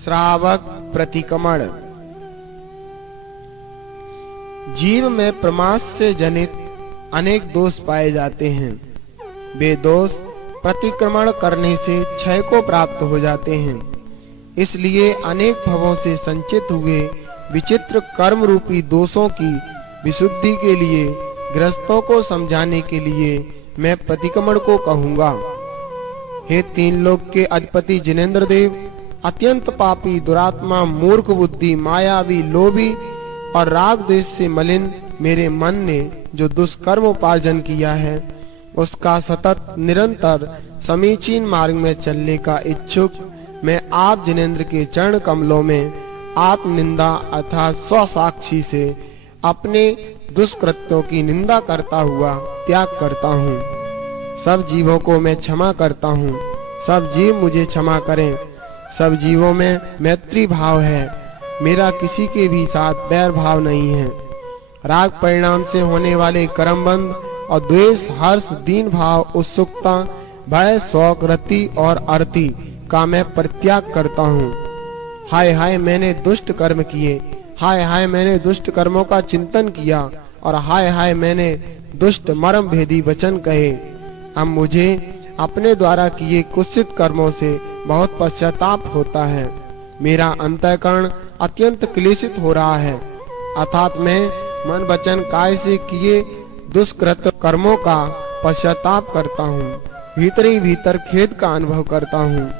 श्रावक प्रतिक्रमण। जीव में प्रमाद से जनित अनेक दोष पाए जाते हैं। वे दोष प्रतिक्रमण करने से क्षय को प्राप्त हो जाते हैं। इसलिए अनेक भवों से संचित हुए विचित्र कर्म रूपी दोषों की विशुद्धि के लिए गृहस्थों को समझाने के लिए मैं प्रतिक्रमण को कहूंगा। हे तीन लोक के अधिपति जिनेंद्र देव, अत्यंत पापी, दुरात्मा, मूर्ख बुद्धि, मायावी, लोभी और राग द्वेष से मलिन मेरे मन ने जो दुष्कर्म उपार्जन किया है, उसका सतत निरंतर समीचीन मार्ग में चलने का इच्छुक मैं आप जिनेंद्र के चरण कमलों में आत्मनिंदा अर्थात स्वसाक्षी से अपने दुष्कृत्यों की निंदा करता हुआ त्याग करता हूँ। सब जीवों को मैं क्षमा करता हूँ। सब जीव मुझे क्षमा करें। सब जीवों में मैत्री भाव है। मेरा किसी के भी साथ बैर भाव नहीं है। राग परिणाम से होने वाले कर्मबंध और द्वेष, हर्ष, दीन भाव, उत्सुकता, भय, शौक, रति और अरति का मैं परित्याग करता हूँ। हाय हाय मैंने दुष्ट कर्म किए, हाय हाय मैंने दुष्ट कर्मों का चिंतन किया और हाय हाय मैंने दुष्ट मर्म भेदी वचन कहे। अब मुझे अपने द्वारा किए कुत्सित कर्मों से बहुत पश्चाताप होता है। मेरा अंतःकरण अत्यंत क्लेशित हो रहा है, अर्थात मैं मन वचन काय से किए दुष्कृत कर्मों का पश्चाताप करता हूँ। भीतर ही भीतर खेद का अनुभव करता हूँ।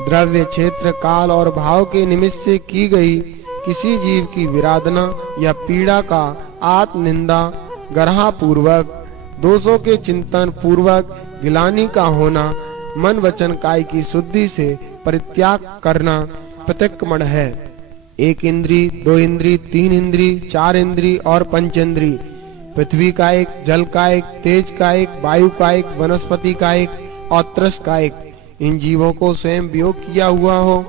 द्रव्य, क्षेत्र, काल और भाव के निमित्त से की गई किसी जीव की विराधना या पीड़ा का आत्मनिंदा गर्हा पूर्वक, दोषों के चिंतन पूर्वक गिलानी का होना, मन वचन काय की शुद्धि से परित्याग करना प्रतिक्रमण है। एक इंद्री, दो इंद्री, तीन इंद्री, चार इंद्री और पंचेंद्री, पृथ्वी का एक, जल का एक, तेज का एक, वायु का एक, वनस्पति का एक और त्रस का एक, इन जीवों को स्वयं वियोग किया हुआ हो,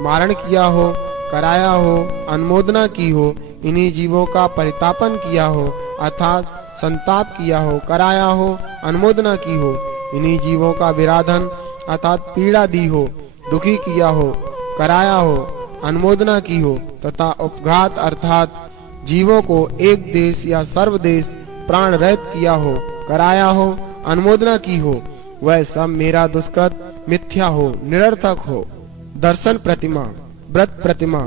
मारण किया हो, कराया हो, अनुमोदना की हो, इन्हीं जीवों का परितापन किया हो, अर्थात संताप किया हो, कराया हो, अनुमोदना की हो, इन्हीं जीवों का विराधन अर्थात पीड़ा दी हो, दुखी किया हो, कराया हो, अनुमोदना की हो तथा उपघात अर्थात जीवों को एक देश या सर्वदेश प्राण रहित किया हो, कराया हो, अनुमोदना की हो, वह सब मेरा दुष्कृत मिथ्या हो, निरर्थक हो। दर्शन प्रतिमा, व्रत प्रतिमा,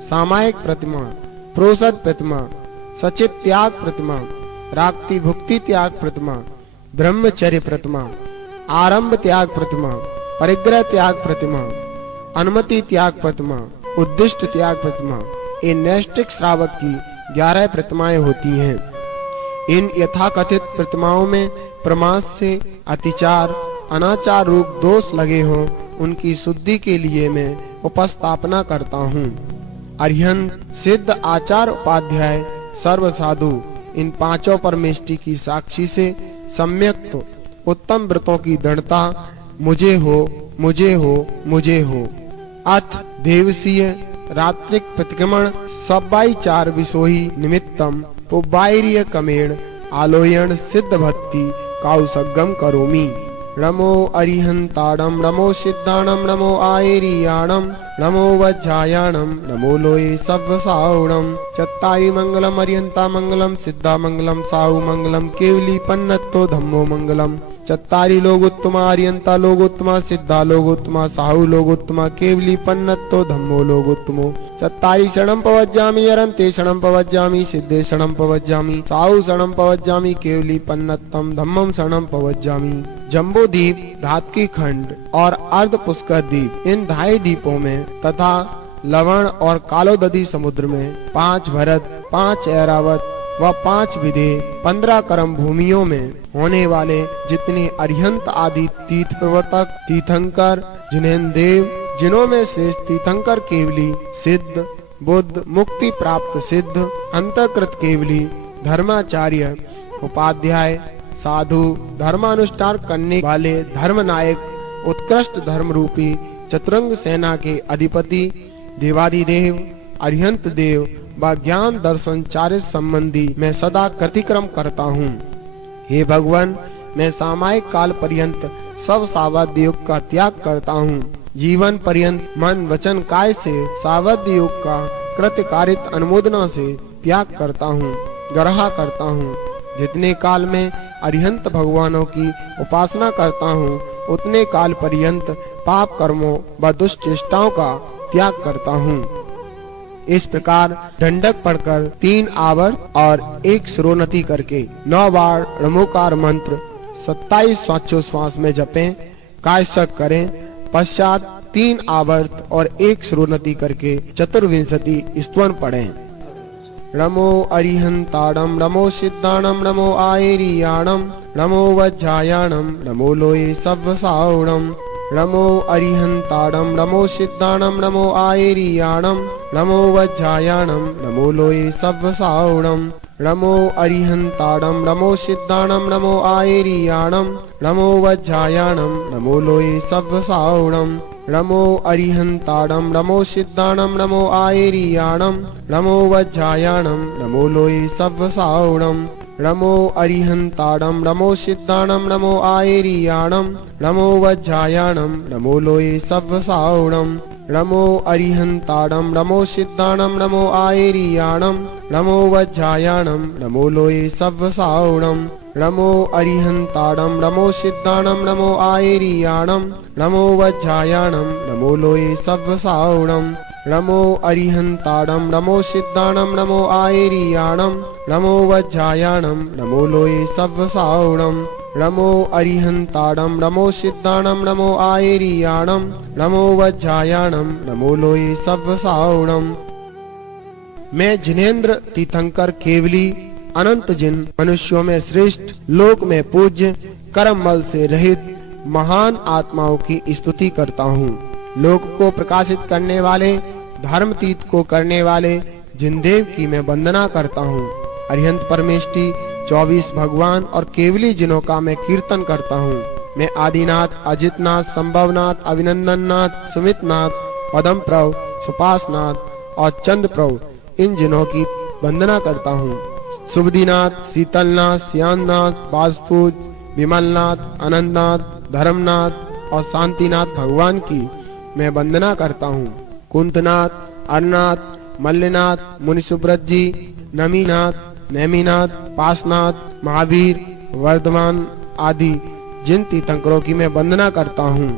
सामायिक प्रतिमा, प्रोषद प्रतिमा, सचित त्याग प्रतिमा, राक्ति भुक्ति त्याग प्रतिमा, ब्रह्मचर्य प्रतिमा, आरंभ त्याग प्रतिमा, परिग्रह त्याग प्रतिमा, अनुमति त्याग प्रतिमा, उद्दिष्ट त्याग प्रतिमा, ये नैष्ठिक श्रावक की 11 प्रतिमाएं होती हैं। इन यथाकथित प्रतिमाओं में प्रमाद से अतिचार, अनाचार रूप दोष लगे हों, उनकी शुद्धि के लिए मैं उपस्थापना करता हूँ। अरिहंत, सिद्ध, आचार, उपाध्याय, सर्व साधु, इन पांचों परमेष्टि की साक्षी से सम्यक्त उत्तम व्रतों की दृढ़ता मुझे हो, मुझे हो, मुझे हो। अथ देवसीय रात्रिक प्रतिक्रमण सब्बाई चार विशोही निमित्तम पुब्बाईर्य कमेण आलोयन सिद्ध भक्ति काउसगम करोमि। नमो अरिहंताणम, नमो सिद्धाणम, नमो आयरियाणम, नमो वज्रायाणम, नमो लोये सव्वसावणम। चत्तारि मंगलम अरिहंता मंगलम, सिद्धा मंगलम, साहु मंगलम, केवली पन्नत्तो धम्मो मंगलम। चत्तारि लोगोत्तमा अरिहंता लोगोत्तमा, सिद्धा लोगोत्तमा, साहु लोगोत्तमा, केवली पन्नत्तो धम्मो लोगोत्तमो। चत्तारि शरणं पवज्जामि अरन्ते शरणं पवज्जामि, सिद्धे शरणं पवज्जामि, साहु शरणं पवज्जामि, केवली पन्नत्तम धम्मं शरणं पवज्जामि। जम्बो द्वीप, धात्की खंड और अर्ध पुष्कर द्वीप, इन 2.5 द्वीपों में तथा लवण और कालोदधी समुद्र में 5 भरत, 5 ऐरावत व 5 विधे 15 कर्म भूमियों में होने वाले जितने अरिहंत आदि तीर्थ प्रवर्तक तीर्थंकर जिनेंद्र देव, जिनों में शेष तीर्थंकर केवली, सिद्ध, बुद्ध, मुक्ति प्राप्त सिद्ध, अंतकृत केवली, धर्माचार्य, उपाध्याय, साधु, धर्मानुष्ठान करने वाले धर्मनायक, उत्कृष्ट धर्म रूपी चतुरंग सेना के अधिपति देवादिदेव, अरिहंत देव व ज्ञान दर्शन चार्य संबंधी मैं सदा प्रतिक्रम करता हूँ। हे भगवान, मैं सामायिक काल पर्यंत सब सावध योग का त्याग करता हूँ जीवन पर्यंत मन वचन काय से सावध्य योग का कृतकारित अनुमोदना से त्याग करता हूँ, ग्रहा करता हूँ। जितने काल में अरिहंत भगवानों की उपासना करता हूँ, उतने काल पर्यंत पाप कर्मों व दुष्ट चेष्टाओं का त्याग करता हूँ। इस प्रकार दंडक पढ़कर 3 आवर्त और 1 श्रोणति करके 9 बार नमोकार मंत्र 27 श्वासोच्छ्वास में जपें, कायशक करें। पश्चात 3 आवर्त और 1 श्रोणति करके 24 स्तवन पढ़ें। नमो अरिहंताणं, नमो सिद्धाणं, नमो आयरियाणं, नमो वज्रायाणं, नमो लोये सव्वसावणं। नमो अरिहंताणं, नमो सिद्धाणं, नमो आयरियाणं, नमो वज्रायाणं, नमो लोये सव्वसावणं। नमो अरिहंताणं, नमो सिद्धाणं, नमो आयरियाणं, नमो वज्रायाणं, नमो लोये सव्वसावणं। नमो अरिहंताणं, नमो सिद्धाणं, नमो आयरियाणं, नमो वज्रायाणं, नमो लोये सव्वसावणं। नमो अरिहंताणं, नमो सिद्धाणं, नमो आयरियाणं, नमो वज्रायाणं, नमो लोये सव्वसावणं। नमो अरिहंताणं, नमो सिद्धाणं, नमो आयरियाणं, नमो वज्रायाणं, नमो लोये सव्वसावणं। नमो अरिहंताणं, नमो सिद्धाणं, नमो आयरियाणं, नमो वज्रायाणं, नमो लोये सव्वसावणं। नमो अरिहंताणं, नमो सिद्धाणं, नमो आयरियाणं, नमो वज्रायाणं, नमो लोये सव्वसावणं। नमो अरिहंताणं, नमो सिद्धाणं, नमो आयरियाणं, नमो वज्रायाणं, नमो लोये सव्वसावणं। मैं जिनेंद्र तीर्थंकर केवली अनंत जिन मनुष्यों में श्रेष्ठ, लोक में पूज्य, कर्म मल से रहित महान आत्माओं की स्तुति करता हूँ। लोक को प्रकाशित करने वाले, धर्मतीत को करने वाले जिनदेव की मैं वंदना करता हूँ। अरिहंत परमेष्टि 24 भगवान और केवली जिनों का मैं कीर्तन करता हूँ। मैं आदिनाथ, अजितनाथ, संभवनाथ, अभिनंदननाथ, सुमितनाथ, पदम प्रभु, सुपासनाथ और चंद प्रभु इन जिनों की वंदना करता हूँ। सुबुदिनाथ, शीतलनाथ, श्यामनाथ, बाजपूज, विमलनाथ, आनंदनाथ, धर्मनाथ और शांतिनाथ भगवान की मैं वंदना करता हूँ। कुंतनाथ, अरनाथ, मल्लनाथ, मुनिसुब्रत जी, नमीनाथ, नेमिनाथ, पासनाथ, महावीर, वर्धमान आदि जिन तीर्थंकरों की मैं वंदना करता हूँ।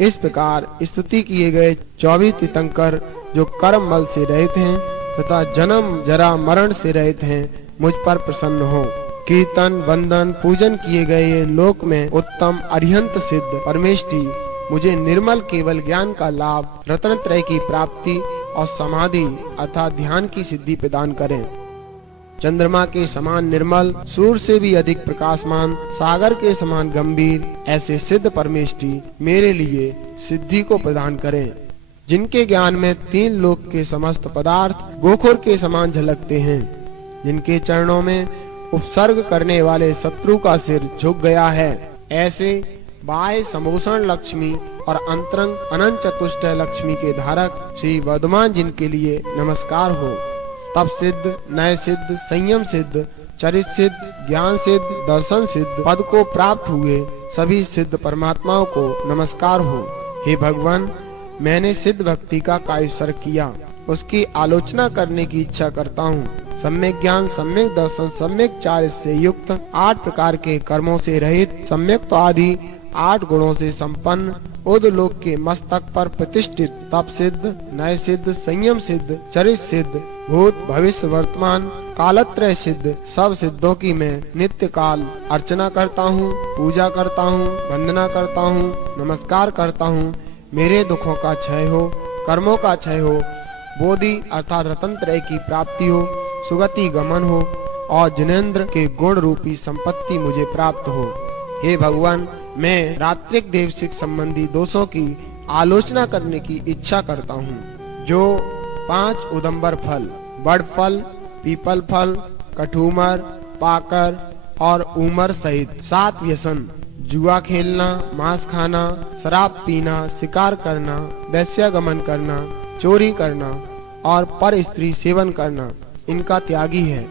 इस प्रकार स्तुति किए गए 24 तीर्थंकर जो कर्म मल से रहित हैं तथा जन्म जरा मरण से रहित हैं, मुझ पर प्रसन्न हो। कीर्तन, वंदन, पूजन किए गए ये लोक में उत्तम अरिहंत सिद्ध परमेष्टि मुझे निर्मल केवल ज्ञान का लाभ, रत्न त्रय की प्राप्ति और समाधि अर्थात ध्यान की सिद्धि प्रदान करें। चंद्रमा के समान निर्मल, सूर्य से भी अधिक प्रकाशमान, सागर के समान गंभीर ऐसे सिद्ध परमेष्टि मेरे लिए सिद्धि को प्रदान करें। जिनके ज्ञान में 3 लोक के समस्त पदार्थ गोखुर के समान झलकते हैं, जिनके चरणों में उपसर्ग करने वाले शत्रु का सिर झुक गया है, ऐसे बाह्य समोषण लक्ष्मी और अंतरंग अनंत चतुष्ट लक्ष्मी के धारक श्री वर्धमान जिनके लिए नमस्कार हो। तप सिद्ध, नय सिद्ध, संयम सिद्ध, चरित सिद्ध, ज्ञान सिद्ध, दर्शन सिद्ध पद को प्राप्त हुए सभी सिद्ध परमात्माओं को नमस्कार हो। हे भगवान, मैंने सिद्ध भक्ति का कायस्वर किया, उसकी आलोचना करने की इच्छा करता हूँ। सम्यक ज्ञान, सम्यक दर्शन, सम्यक चारित्र से युक्त 8 प्रकार के कर्मों से रहित, सम्यक तो आदि 8 गुणों से संपन्न, उद्लोक के मस्तक पर प्रतिष्ठित तप सिद्ध, नय सिद्ध, संयम सिद्ध, चरित सिद्ध, भूत भविष्य वर्तमान कालत्रय सिद्ध सब सिद्धों की मैं नित्य काल अर्चना करता हूँ, पूजा करता हूँ, वंदना करता हूँ, नमस्कार करता हूँ। मेरे दुखों का क्षय हो, कर्मों का क्षय हो, बोधि अर्थात रत्न त्रय की प्राप्ति हो, सुगति गमन हो और जिनेंद्र के गुण रूपी संपत्ति मुझे प्राप्त हो। हे भगवान, मैं रात्रिक देवसिक संबंधी दोषों की आलोचना करने की इच्छा करता हूँ। जो 5 उदंबर फल, बड़ फल, पीपल फल, कठूमर, पाकर और उमर सहित 7 व्यसन, जुआ खेलना, मांस खाना, शराब पीना, शिकार करना, वैश्यागमन करना, चोरी करना और पर स्त्री सेवन करना, इनका त्यागी है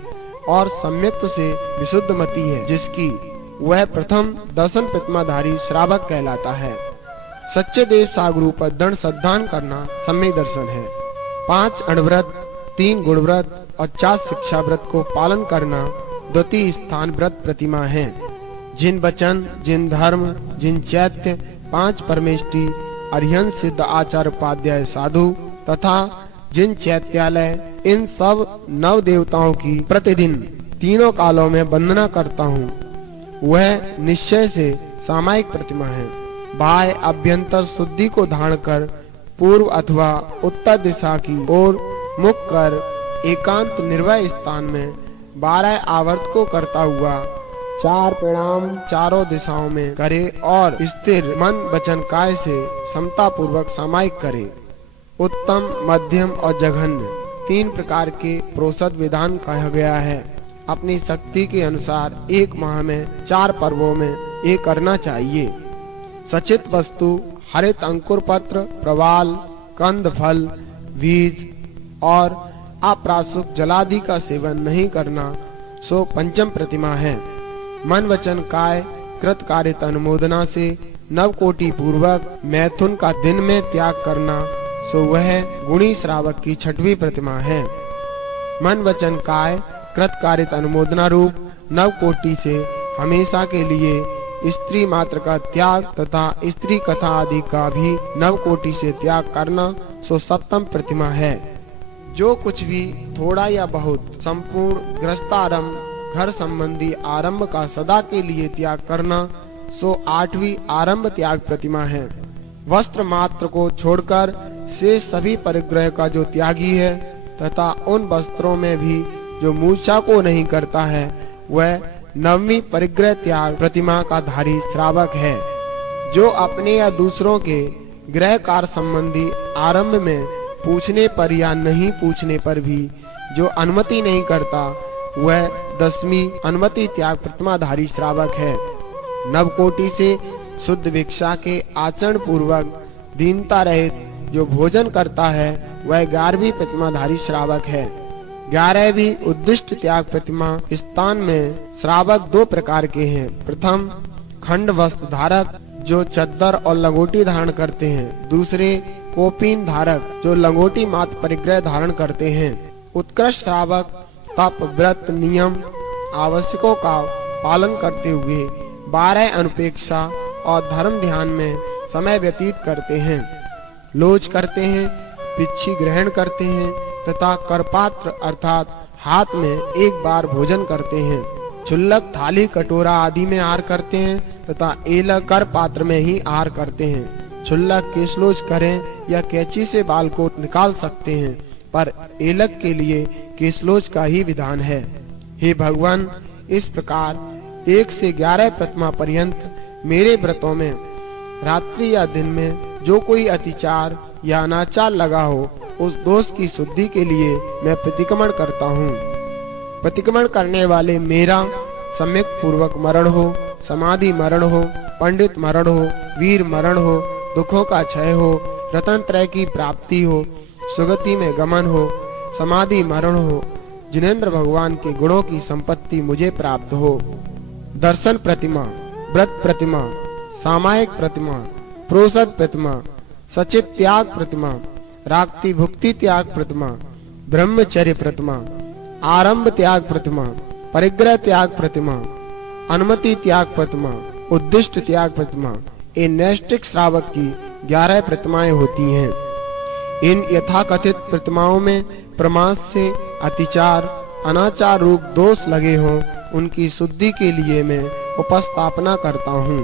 और सम्यक्त से विशुद्ध मति है, जिसकी वह प्रथम दर्शन प्रतिमाधारी श्रावक कहलाता है। सच्चे देव सागुरु पर दृढ़ श्रद्धान करना सम्यक दर्शन है। 5 अणव्रत, 3 गुणव्रत और 4 शिक्षा व्रत को पालन करना द्वितीय स्थान व्रत प्रतिमा है। जिन वचन, जिन धर्म, जिन चैत्य, 5 परमेष्टि, अरिहंत सिद्ध आचार्य उपाध्याय साधु तथा जिन चैत्यालय, इन सब 9 देवताओं की प्रतिदिन तीनों कालों में वंदना करता हूँ, वह निश्चय से सामायिक प्रतिमा है। बाह्य अभ्यंतर शुद्धि को धारण कर पूर्व अथवा उत्तर दिशा की ओर मुख कर एकांत निर्भय स्थान में 12 आवर्त को करता हुआ 4 प्रणाम चारों दिशाओं में करे और स्थिर मन वचन काय से समता पूर्वक सामायिक करे। उत्तम, मध्यम और जघन्य 3 प्रकार के प्रोषद विधान कहा गया है। अपनी शक्ति के अनुसार 1 माह में 4 पर्वों में ये करना चाहिए। सचित वस्तु, हरित अंकुर पत्र, प्रवाल, कंद फल, बीज और अप्रासुक जलादि का सेवन नहीं करना सो पंचम प्रतिमा है। मन वचन काय कृत कार्य अनुमोदना से 9 कोटि पूर्वक मैथुन का दिन में त्याग करना सो वह गुणी श्रावक की 6वीं प्रतिमा है। मन वचन काय कृत कार्य अनुमोदना रूप 9 कोटि से हमेशा के लिए स्त्री मात्र का त्याग तथा स्त्री कथा आदि का भी 9 कोटि से त्याग करना सो 7वीं प्रतिमा है। जो कुछ भी थोड़ा या बहुत संपूर्ण गृहस्थारंभ घर संबंधी आरंभ का सदा के लिए त्याग करना सो 8वीं आरंभ त्याग प्रतिमा है। वस्त्र मात्र को छोड़कर से सभी परिग्रह का जो त्यागी है तथा उन वस्त्रों में भी जो मूर्छा को नहीं करता है, वह 9वीं परिग्रह त्याग प्रतिमा का धारी श्रावक है। जो अपने या दूसरों के ग्रह कार्य संबंधी आरंभ में पूछने पर या नहीं पूछने पर भी जो अनुमति नहीं करता, वह 10वीं अनुमति त्याग प्रतिमा धारी श्रावक है। 9 कोटि से शुद्ध भिक्षा के आचरण पूर्वक दीनता रहित जो भोजन करता है, वह 11वीं प्रतिमा धारी श्रावक है। 11वीं उद्दिष्ट त्याग प्रतिमा स्थान में श्रावक 2 प्रकार के हैं। प्रथम खंड वस्त्र धारक जो चद्दर और लंगोटी धारण करते हैं। दूसरे कोपीन धारक जो लंगोटी मात्र परिग्रह धारण करते हैं। उत्कृष्ट श्रावक तप, व्रत, नियम आवश्यकों का पालन करते हुए 12 अनुपेक्षा और धर्म ध्यान में समय व्यतीत करते हैं। लोच करते हैं, पिच्छी ग्रहण करते हैं तथा करपात्र अर्थात हाथ में एक बार भोजन करते हैं। चुल्लक, थाली, कटोरा आदि में आहार करते हैं तथा एलक कर पात्र में ही आहार करते हैं। चुल्लक केशलोच करें या कैंची से बाल को निकाल सकते हैं, पर एलक के लिए केशलोच का ही विधान है। हे भगवान, इस प्रकार 1 से 11 प्रतिमा पर्यंत मेरे व्रतों में रात्रि या दिन में जो कोई अतिचार या अनाचार लगा हो, उस दोष की शुद्धि के लिए मैं प्रतिक्रमण करता हूँ। प्रतिक्रमण करने वाले मेरा सम्यक पूर्वक मरण हो, समाधि मरण हो, पंडित मरण हो, वीर मरण हो, दुखों का क्षय हो, रतन त्रय की प्राप्ति हो, सुगति में गमन हो, समाधि मरण हो, जिनेंद्र भगवान के गुणों की संपत्ति मुझे प्राप्त हो। दर्शन प्रतिमा, व्रत प्रतिमा, सामायिक प्रतिमा, प्रोषद प्रतिमा, सचित त्याग प्रतिमा, राक्ति भुक्ति त्याग प्रतिमा, ब्रह्मचर्य प्रतिमा, आरंभ त्याग प्रतिमा, परिग्रह त्याग प्रतिमा, अनुमति त्याग प्रतिमा, उद्दिष्ट त्याग प्रतिमा, ये नैष्ठिक श्रावक की 11 प्रतिमाएं होती हैं। इन यथाकथित प्रतिमाओं में प्रमाद से अतिचार, अनाचार रूप दोष लगे हों, उनकी शुद्धि के लिए मैं उपस्थापना करता हूँ।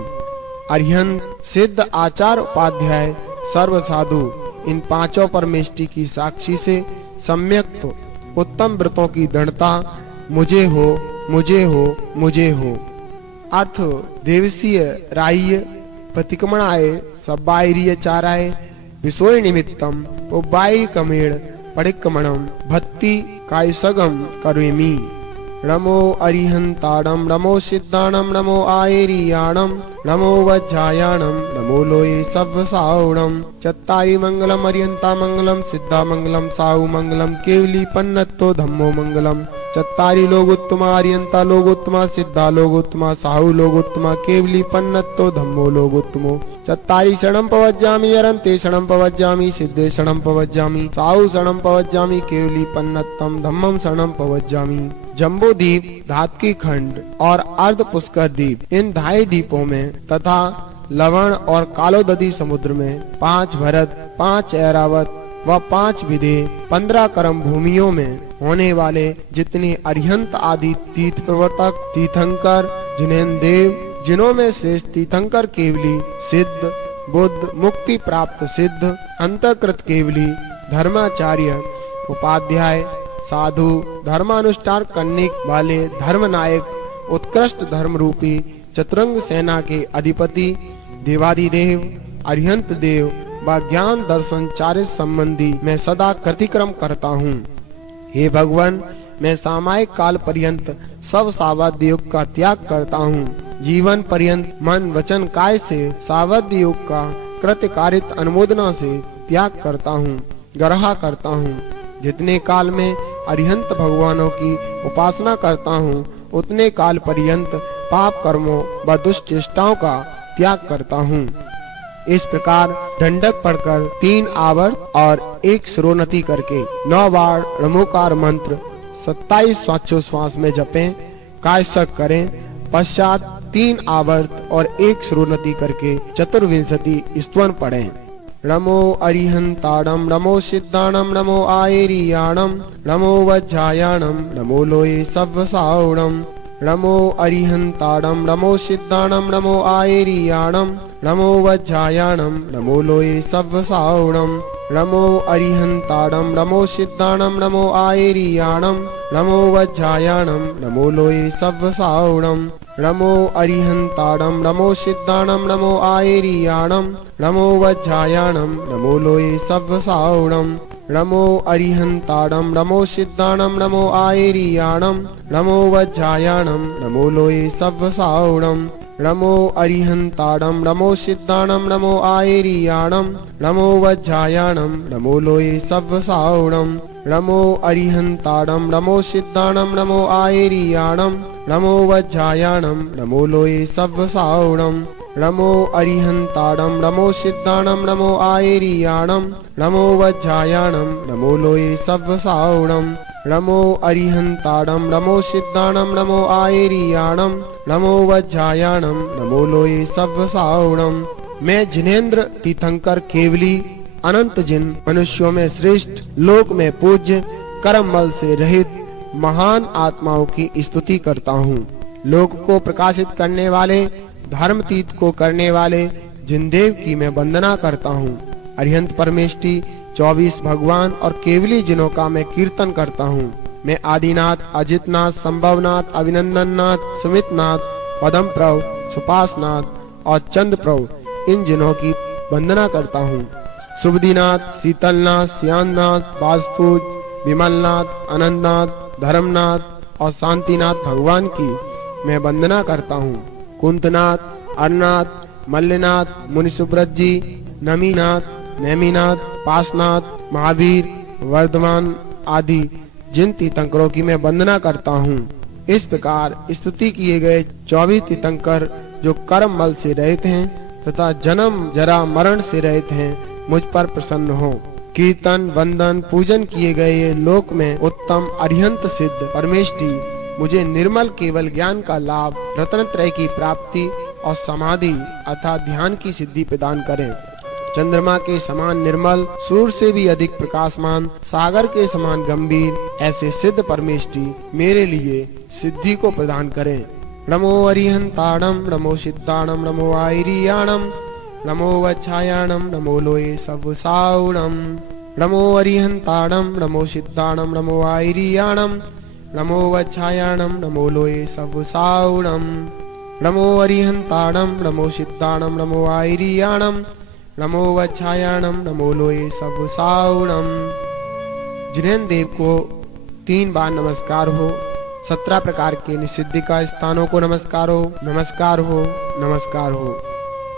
अरिहंत सिद्ध आचार्य उपाध्याय सर्व साधु इन 5 परमेष्टि की साक्षी से सम्यक उत्तम व्रतों की दृढ़ता मुझे हो, मुझे हो, मुझे हो। अथ देवसीय राय प्रतिक्रमणाय सब्बाईरीय चाराय विषय निमित्तम उबाई कमेण परिक्रमणम भक्ति कायसगम करोमि। नमो अरिहंताणम, नमो सिद्धाणम, नमो आयरियाणम, नमो वज्रायाणम, नमो लोये सव्वसावणम। चत्तारि मंगलम अरिहंता मंगलम, सिद्धा मंगलम, साहु मंगलम, केवली पन्नत्तो धम्मो मंगलम। चत्तारि लोगोत्तमा अरिहंता लोगोत्तमा, सिद्धा लोगोत्तमा, साहु लोगोत्तमा, केवली पन्नत्तो धम्मो लोगोत्तमो। चत्तारि शरणं प्रवज्जामि, अरन्ते शरणं प्रवज्जामि, सिद्धे शरणं प्रवज्जामि, साहु शरणं प्रवज्जामि, केवली पन्नत्तम धम्मम शरणं प्रवज्जामि। जम्बू द्वीप, धातकी खंड और अर्ध पुष्कर द्वीप, इन 2.5 द्वीपों में तथा लवण और कालोदधी समुद्र में 5 भरत, 5 ऐरावत व 5 विदेह, 15 कर्म भूमियों में होने वाले जितने अरिहंत आदि तीर्थ प्रवर्तक तीर्थंकर जिनेन्द्र देव, जिनों में शेष तीर्थंकर केवली, सिद्ध, बुद्ध, मुक्ति प्राप्त सिद्ध, अंतकृत केवली, धर्माचार्य, उपाध्याय, साधु, धर्मानुष्ठान करने वाले धर्मनायक, उत्कृष्ट धर्म रूपी चतुरंग सेना के अधिपति, देवादिदेव, अरिहंत देव व ज्ञान दर्शन चार्य संबंधी मैं सदा कृतिक्रम करता हूँ। हे भगवान, मैं सामायिक काल पर्यंत सब सावध योग का त्याग करता हूँ। जीवन पर्यंत मन वचन काय से सावध योग का कृतकारित अनुमोदना से त्याग करता हूँ, ग्रहा करता हूँ। जितने काल में अरिहंत भगवानों की उपासना करता हूँ, उतने काल पर्यंत पाप कर्मों व दुष्ट चेष्टाओं का त्याग करता हूँ। इस प्रकार दंडक पढ़कर 3 आवर्त और 1 शिरोन्नति करके 9 बार णमोकार मंत्र 27 श्वासोच्छ्वास में जपें, कायशक करें। पश्चात 3 आवर्त और 1 शिरोन्नति करके 24 स्तवन पढ़ें। नमो अरिहंताणं, नमो सिद्धाणं, नमो आयेरियाणं, नमो वज्रायाणं, नमो लोये सव्वसावणं। नमो अरिहंताणं, नमो सिद्धाणं, नमो आयेरियाणं, नमो वज्रायाणं, नमो लोये सव्वसावणं। नमो अरिहंताणं, नमो सिद्धाणं, नमो आयेरियाणं, नमो वज्रायाणं, नमो लोये सव्वसावणं। नमो अरिहंताणं, नमो सिद्धाणं, नमो आयेरियाणं, नमो वज्रायाणं, नमो लोये सव्वसावणं। नमो अरिहंताणं, नमो सिद्धाणं, नमो आयेरियाणं, नमो वज्रायाणं, नमो लोये सव्वसावणं। नमो अरिहंताणं, नमो सिद्धाणं, नमो आयेरियाणं, नमो वज्रायाणं, नमो लोये सव्वसावणं। नमो अरिहंताणं, नमो सिद्धाणं, नमो आयेरियाणं, नमो वज्रायाणं, नमो लोये सव्वसावणं। नमो अरिहंताणं, नमो सिद्धाणं, नमो आयेरियाणं, नमो वज्रायाणं, नमो लोये सव्वसावणं। नमो अरिहंताणं, नमो सिद्धाणं, नमो आयेरियाणं, नमो वज्रायाणं, नमो लोये सव्वसावणं। मैं जिनेन्द्र तीर्थंकर केवली अनंत जिन मनुष्यों में श्रेष्ठ, लोक में पूज्य, कर्म बल से रहित महान आत्माओं की स्तुति करता हूँ। लोक को प्रकाशित करने वाले, धर्मतीत को करने वाले जिनदेव की मैं वंदना करता हूँ। अरिहंत परमेष्टि 24 भगवान और केवली जिनों का मैं कीर्तन करता हूँ। मैं आदिनाथ, अजितनाथ, संभवनाथ, अभिनंदननाथ, सुमितनाथ, पदमप्रभ, सुपासनाथ और चंद्रप्रभ इन जिनों की वंदना करता हूँ। सुबुदिनाथ, शीतलनाथ, श्यामनाथ, बाजपूज, विमलनाथ, अनंतनाथ, धर्मनाथ और शांतिनाथ भगवान की मैं वंदना करता हूँ। कुंतनाथ, अरनाथ, मल्लनाथ, मुनिसुब्रत जी, नमीनाथ, नेमिनाथ, पासनाथ, महावीर, वर्धमान आदि जिन तीर्थंकरों की मैं वंदना करता हूँ। इस प्रकार स्तुति किए गए 24 तीर्थंकर जो कर्म मल से रहित हैं तथा जन्म जरा मरण से रहित हैं, मुझ पर प्रसन्न हो। कीर्तन, वंदन, पूजन किए गए ये लोक में उत्तम अरिहंत सिद्ध परमेष्टि मुझे निर्मल केवल ज्ञान का लाभ, रत्नत्रय की प्राप्ति और समाधि अर्थात ध्यान की सिद्धि प्रदान करें। चंद्रमा के समान निर्मल, सूर्य से भी अधिक प्रकाशमान, सागर के समान गंभीर ऐसे सिद्ध परमेष्टि मेरे लिए सिद्धि को प्रदान करें। नमो अरिहंताणं, नमो सिद्धाणं, नमो आयेरियाणं, नमो वज्रायाणं, नमो लोये सव्वसावणं। नमो अरिहंताणं, नमो सिद्धाणं, नमो आयेरियाणं, नमो वज्रायाणं, नमो लोये सव्वसावणं। नमो अरिहंताणं, नमो सिद्धाणं, नमो आयेरियाणं, नमो वज्रायाणं, नमो लोये सव्वसावणं। जिनेन्द्र देव को 3 बार नमस्कार हो। 17 प्रकार के निषिद्धिका स्थानों को नमस्कार हो, नमस्कार हो, नमस्कार हो।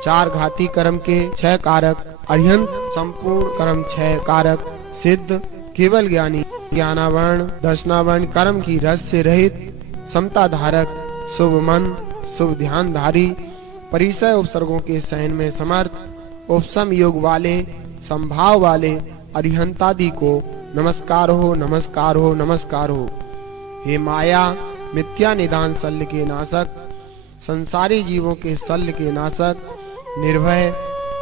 4 घाती कर्म के 6 कारक, अरिहंत संपूर्ण कर्म 6 कारक, सिद्ध, केवल ज्ञानी, ज्ञानावर्ण, दर्शनावर्ण कर्म की रस से रहित, समता धारक, शुभ मन, शुभ ध्यानधारी, परिसय उपसर्गों के शयन में समर्थ, उपसम योग वाले, संभाव वाले अरिहंतादि को नमस्कार हो, नमस्कार हो, नमस्कार हो। हे माया मिथ्या निदान शल्य के नाशक, संसारी जीवों के शल्य के नाशक, निर्भय,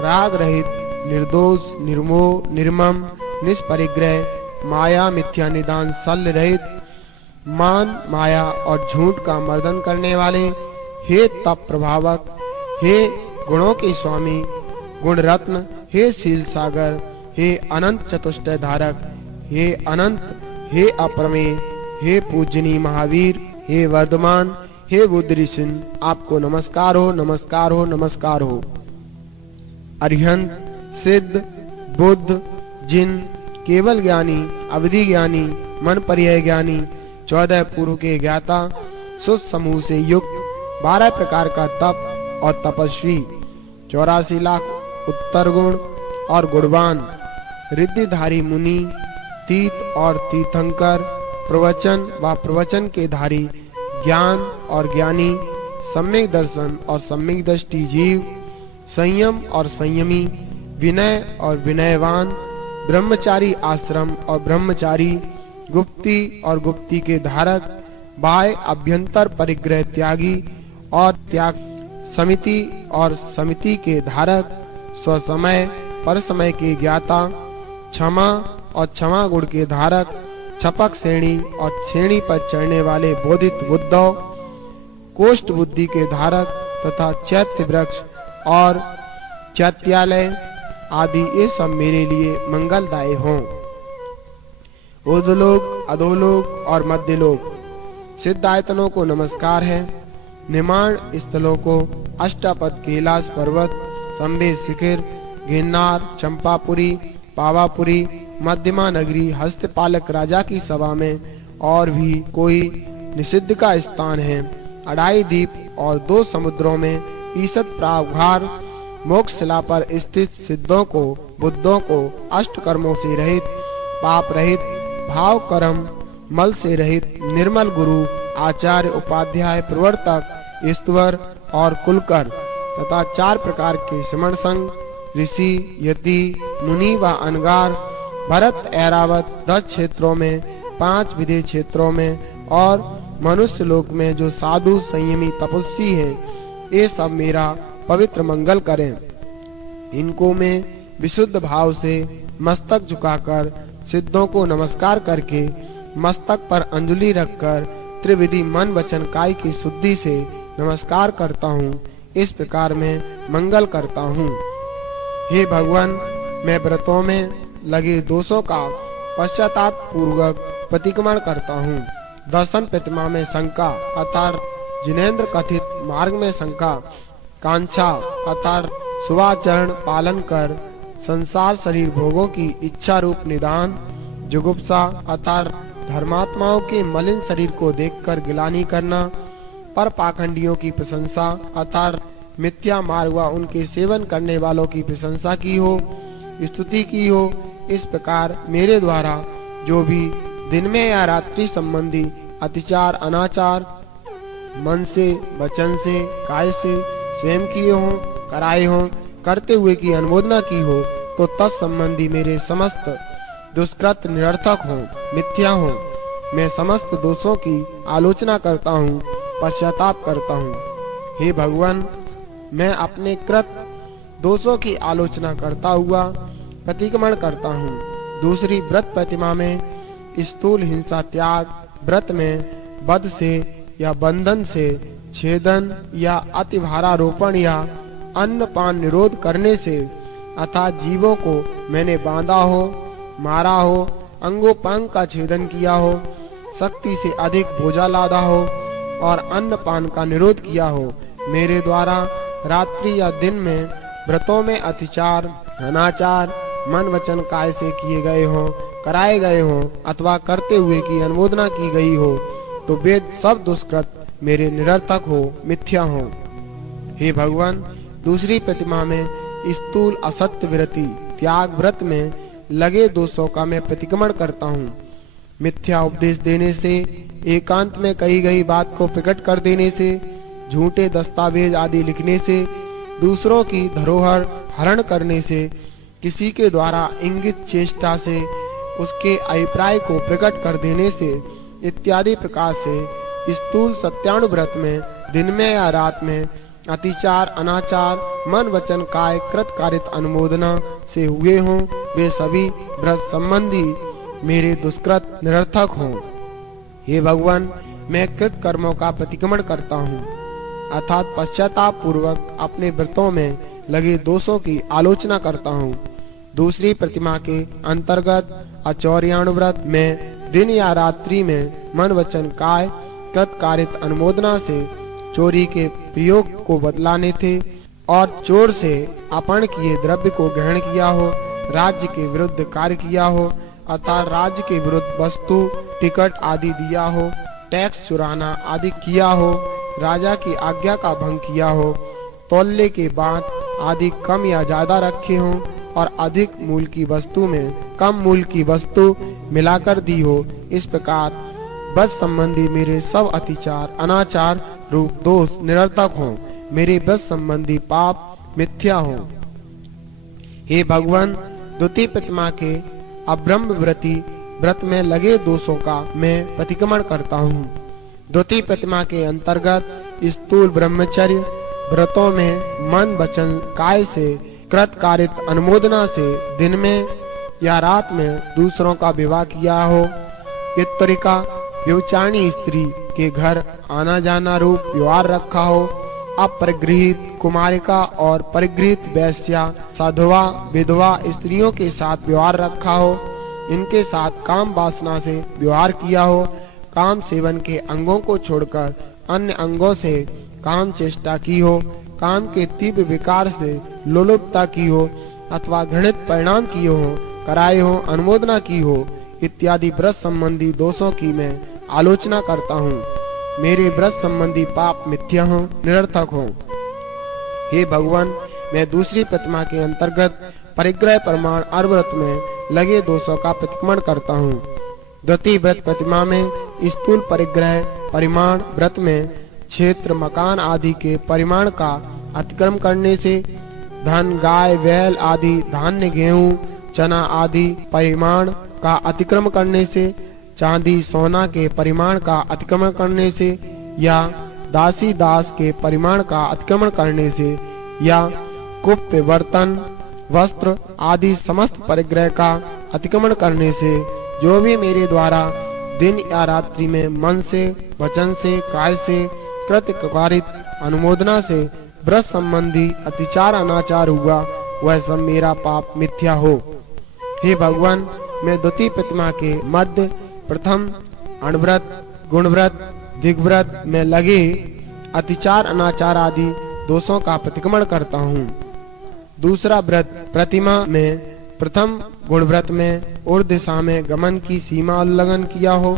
राग रहित, निर्दोष, निर्मोह, निर्मम, निष्परिग्रह, माया मिथ्या निदान शल्य रहित, मान, माया और झूठ का मर्दन करने वाले, हे तप प्रभावक, हे गुणों के स्वामी, गुण रत्न, हे शील सागर, हे अनंत चतुष्टय धारक, हे अनंत, हे अप्रमेय, हे पूजनीय महावीर, हे वर्धमान, हे बुद्धि सिंह, आपको नमस्कार हो, नमस्कार हो, नमस्कार हो। अरिहंत, सिद्ध, बुद्ध, जिन, केवल ज्ञानी, अवधि ज्ञानी, मन पर्याय ज्ञानी, 14 पूर्व के ज्ञाता, सुध समूह से युक्त, 12 प्रकार का तप और तपस्वी, 84 लाख उत्तर गुण और गुणवान, रिद्धिधारी मुनि, तीत और तीर्थंकर, प्रवचन व प्रवचन के धारी, ज्ञान और ज्ञानी, सम्यक दर्शन और सम्यक दृष्टि जीव, संयम और संयमी, विनय और विनयवान, ब्रह्मचारी आश्रम और ब्रह्मचारी, गुप्ती और गुप्ती के धारक, बाह्य अभ्यंतर परिग्रह त्यागी और त्याग, समिति और समिति के धारक, स्वसमय पर समय के ज्ञाता, क्षमा और क्षमा गुण के धारक, छपक श्रेणी और श्रेणी पर चढ़ने वाले बोधित बुद्धौ, कोष्ठ बुद्धि के धारक तथा चैत्य वृक्ष और चैत्यालय आदि, ये सब मेरे लिए मंगलदायी हों। ऊर्ध्वलोक, अधोलोक और मध्यलोक, सिद्धायतनों को नमस्कार है। निर्माण स्थलों को अष्टापद, कैलाश पर्वत, संबे शिखर, गिरनार, चंपापुरी, पावापुरी, मध्यमा नगरी, हस्तपालक राजा की सभा में और भी कोई निषिद्ध का स्थान है, अढ़ाई द्वीप और 2 समुद्रों में ईसत प्रावघार, मोक्ष शिला पर स्थित सिद्धों को, बुद्धों को, अष्ट कर्मों से रहित, पाप रहित, भाव कर्म मल से रहित, निर्मल गुरु, आचार्य, उपाध्याय, प्रवर्तक, ईश्वर और कुलकर तथा 4 प्रकार के श्रमण संघ, ऋषि, यति, मुनि व अनगार, भरत, ऐरावत, 10 क्षेत्रों में, 5 विधेय क्षेत्रों में और मनुष्य लोक में जो साधु, संयमी, तपस्वी हैं, ये सब मेरा पवित्र मंगल करें। इनको मैं विशुद्ध भाव से मस्तक झुकाकर, सिद्धों को नमस्कार करके, मस्तक पर अंजलि रखकर, त्रिविधि मन वचन काय की शुद्धि से नमस्कार करता हूँ। इस प्रकार मैं मंगल करता हूँ। हे भगवान, मैं व्रतों में लगे दोषों का पश्चाताप पूर्वक प्रतिक्रमण करता हूँ। दर्शन प्रतिमा में शंका अर्थात जिनेन्द्र कथित मार्ग में शंका, कांक्षा अर्थात शुभाचरण पालन कर संसार शरीर भोगों की इच्छा रूप निदान, जुगुप्सा अर्थात धर्मात्माओं के मलिन शरीर को देखकर गिलानी करना, पर पाखंडियों की प्रशंसा अर्थात मिथ्या मार्ग व उनके सेवन करने वालों की प्रशंसा की हो, स्तुति की हो। इस प्रकार मेरे द्वारा जो भी दिन में या रात्रि संबंधी अतिचार, अनाचार मन से, वचन से, काय से स्वयं किए हों, कराए हों, करते हुए की अनुमोदना की हो, तो तत्संबंधी मेरे समस्त दुष्कृत निरर्थक हों, मिथ्या हों। मैं समस्त दोषों की आलोचना करता हूँ, पश्चाताप करता हूँ। हे भगवान, मैं अपने कृत दोषों की आलोचना करता हुआ प्रतिक्रमण करता हूँ। दूसरी व्रत प्रतिमा में स्थूल हिंसा त्याग, व्रत में वध से या बंधन से, छेदन या अतिभारारोपण या अन्न पान निरोध करने से, अर्थात जीवों को मैंने बांधा हो, मारा हो, अंगोपांग का छेदन किया हो, शक्ति से अधिक बोझा लादा हो और अन्न पान का निरोध किया हो। मेरे द्वारा रात्रि या दिन में व्रतों में अतिचार, अनाचार मन वचन काय से किए गए हो, कराए गए हो अथवा करते हुए की अनुमोदना की गई हो, तो वे सब दुष्कृत मेरे निरर्थक हो, मिथ्या हो। हे भगवान, दूसरी प्रतिमा में स्थूल असत्य विरति त्याग व्रत में लगे दोषों का मैं प्रतिक्रमण करता हूँ। मिथ्या उपदेश देने से, एकांत में कही गई बात को प्रकट कर देने से, झूठे दस्तावेज आदि लिखने से, दूसरों की धरोहर हरण करने से, किसी के द्वारा इंगित चेष्टा से उसके अभिप्राय को प्रकट कर देने से इत्यादि प्रकार से स्थूल सत्यानुव्रत में दिन में या रात में अतिचार, अनाचार, मन वचन काय कृत कारित अनुमोदना से हुए हों, वे सभी व्रत संबंधी मेरे दुष्कृत निरर्थक हों। हे भगवान, मैं कृत कर्मों का प्रतिक्रमण करता हूँ, अर्थात पश्चाताप पूर्वक अपने व्रतों में लगे दोषों की आलोचना करता हूँ। दूसरी प्रतिमा के अंतर्गत अचौर्यानुव्रत में दिन या रात्रि में मन वचन काय कृत कारित अनुमोदना से चोरी के प्रयोग को बतलाने थे और चोर से अपहरण किए द्रव्य को ग्रहण किया हो, राज्य के विरुद्ध कार्य किया हो, अर्थात राज्य के विरुद्ध वस्तु, टिकट आदि दिया हो, टैक्स चुराना आदि किया हो, राजा की आज्ञा का भंग किया हो, तौल्य के बांट आदि कम या ज्यादा रखे हो और अधिक मूल की वस्तु में कम मूल की वस्तु मिलाकर दी हो। इस प्रकार व्रत संबंधी मेरे सब अतिचार, अनाचार रूप दोष निरर्थक हों, मेरे व्रत संबंधी पाप मिथ्या हों। हे भगवान, द्वितीय प्रतिमा के अब्रह्मव्रती व्रत में लगे दोषों का मैं प्रतिक्रमण करता हूँ। द्वितीय प्रतिमा के अंतर्गत स्थूल ब्रह्मचर्य व्रतों में मन वचन काय से कृत कारित अनुमोदना से दिन में या रात में दूसरों का विवाह किया हो, इत्तरिका व्यभिचारिणी स्त्री के घर आना जाना रूप व्यवहार रखा हो, अपरिगृहित कुमारिका और परिगृहित वैश्या, साधुवा, विधवा स्त्रियों के साथ व्यवहार रखा हो, इनके साथ काम वासना से व्यवहार किया हो, काम सेवन के अंगों को छोड़कर अन्य अंगों से काम चेष्टा की हो, काम के तीव्र विकार से लोलुपता की हो अथवा घृणित परिणाम किए हो, कराए हो, अनुमोदना की हो, इत्यादि व्रत संबंधी दोषों की मैं आलोचना करता हूँ। मेरे व्रत संबंधी पाप मिथ्या हो, निरर्थक हो। हे भगवान, मैं दूसरी प्रतिमा के अंतर्गत परिग्रह प्रमाण अर्व्रत में लगे दोषों का प्रतिक्रमण करता हूँ। द्वितीय व्रत प्रतिमा में स्थूल परिग्रह परिमाण व्रत में क्षेत्र, मकान आदि के परिमाण का अतिक्रमण करने से, धन, गाय, बैल आदि धान्य, गेहूं, चना आदि परिमाण का अतिक्रमण करने से, चांदी, सोना के परिमाण का अतिक्रमण करने से, या दासी दास के परिमाण का अतिक्रमण करने से, या कुप्य, बर्तन, वस्त्र आदि समस्त परिग्रह का अतिक्रमण करने से, जो भी मेरे द्वारा दिन या रात्रि में मन से, वचन से, काय से, कृत कारित अनुमोदना से व्रत संबंधी अतिचार, अनाचार हुआ, वह सब मेरा पाप मिथ्या हो। हे भगवान, मैं द्वितीय प्रतिमा के मध्य प्रथम अणव्रत, गुणव्रत, दिग्व्रत में लगे अतिचार, अनाचार आदि दोषों का प्रतिक्रमण करता हूँ। दूसरा व्रत प्रतिमा में प्रथम गुणव्रत में ऊर्ध्व दिशा में गमन की सीमा उल्लंघन किया हो,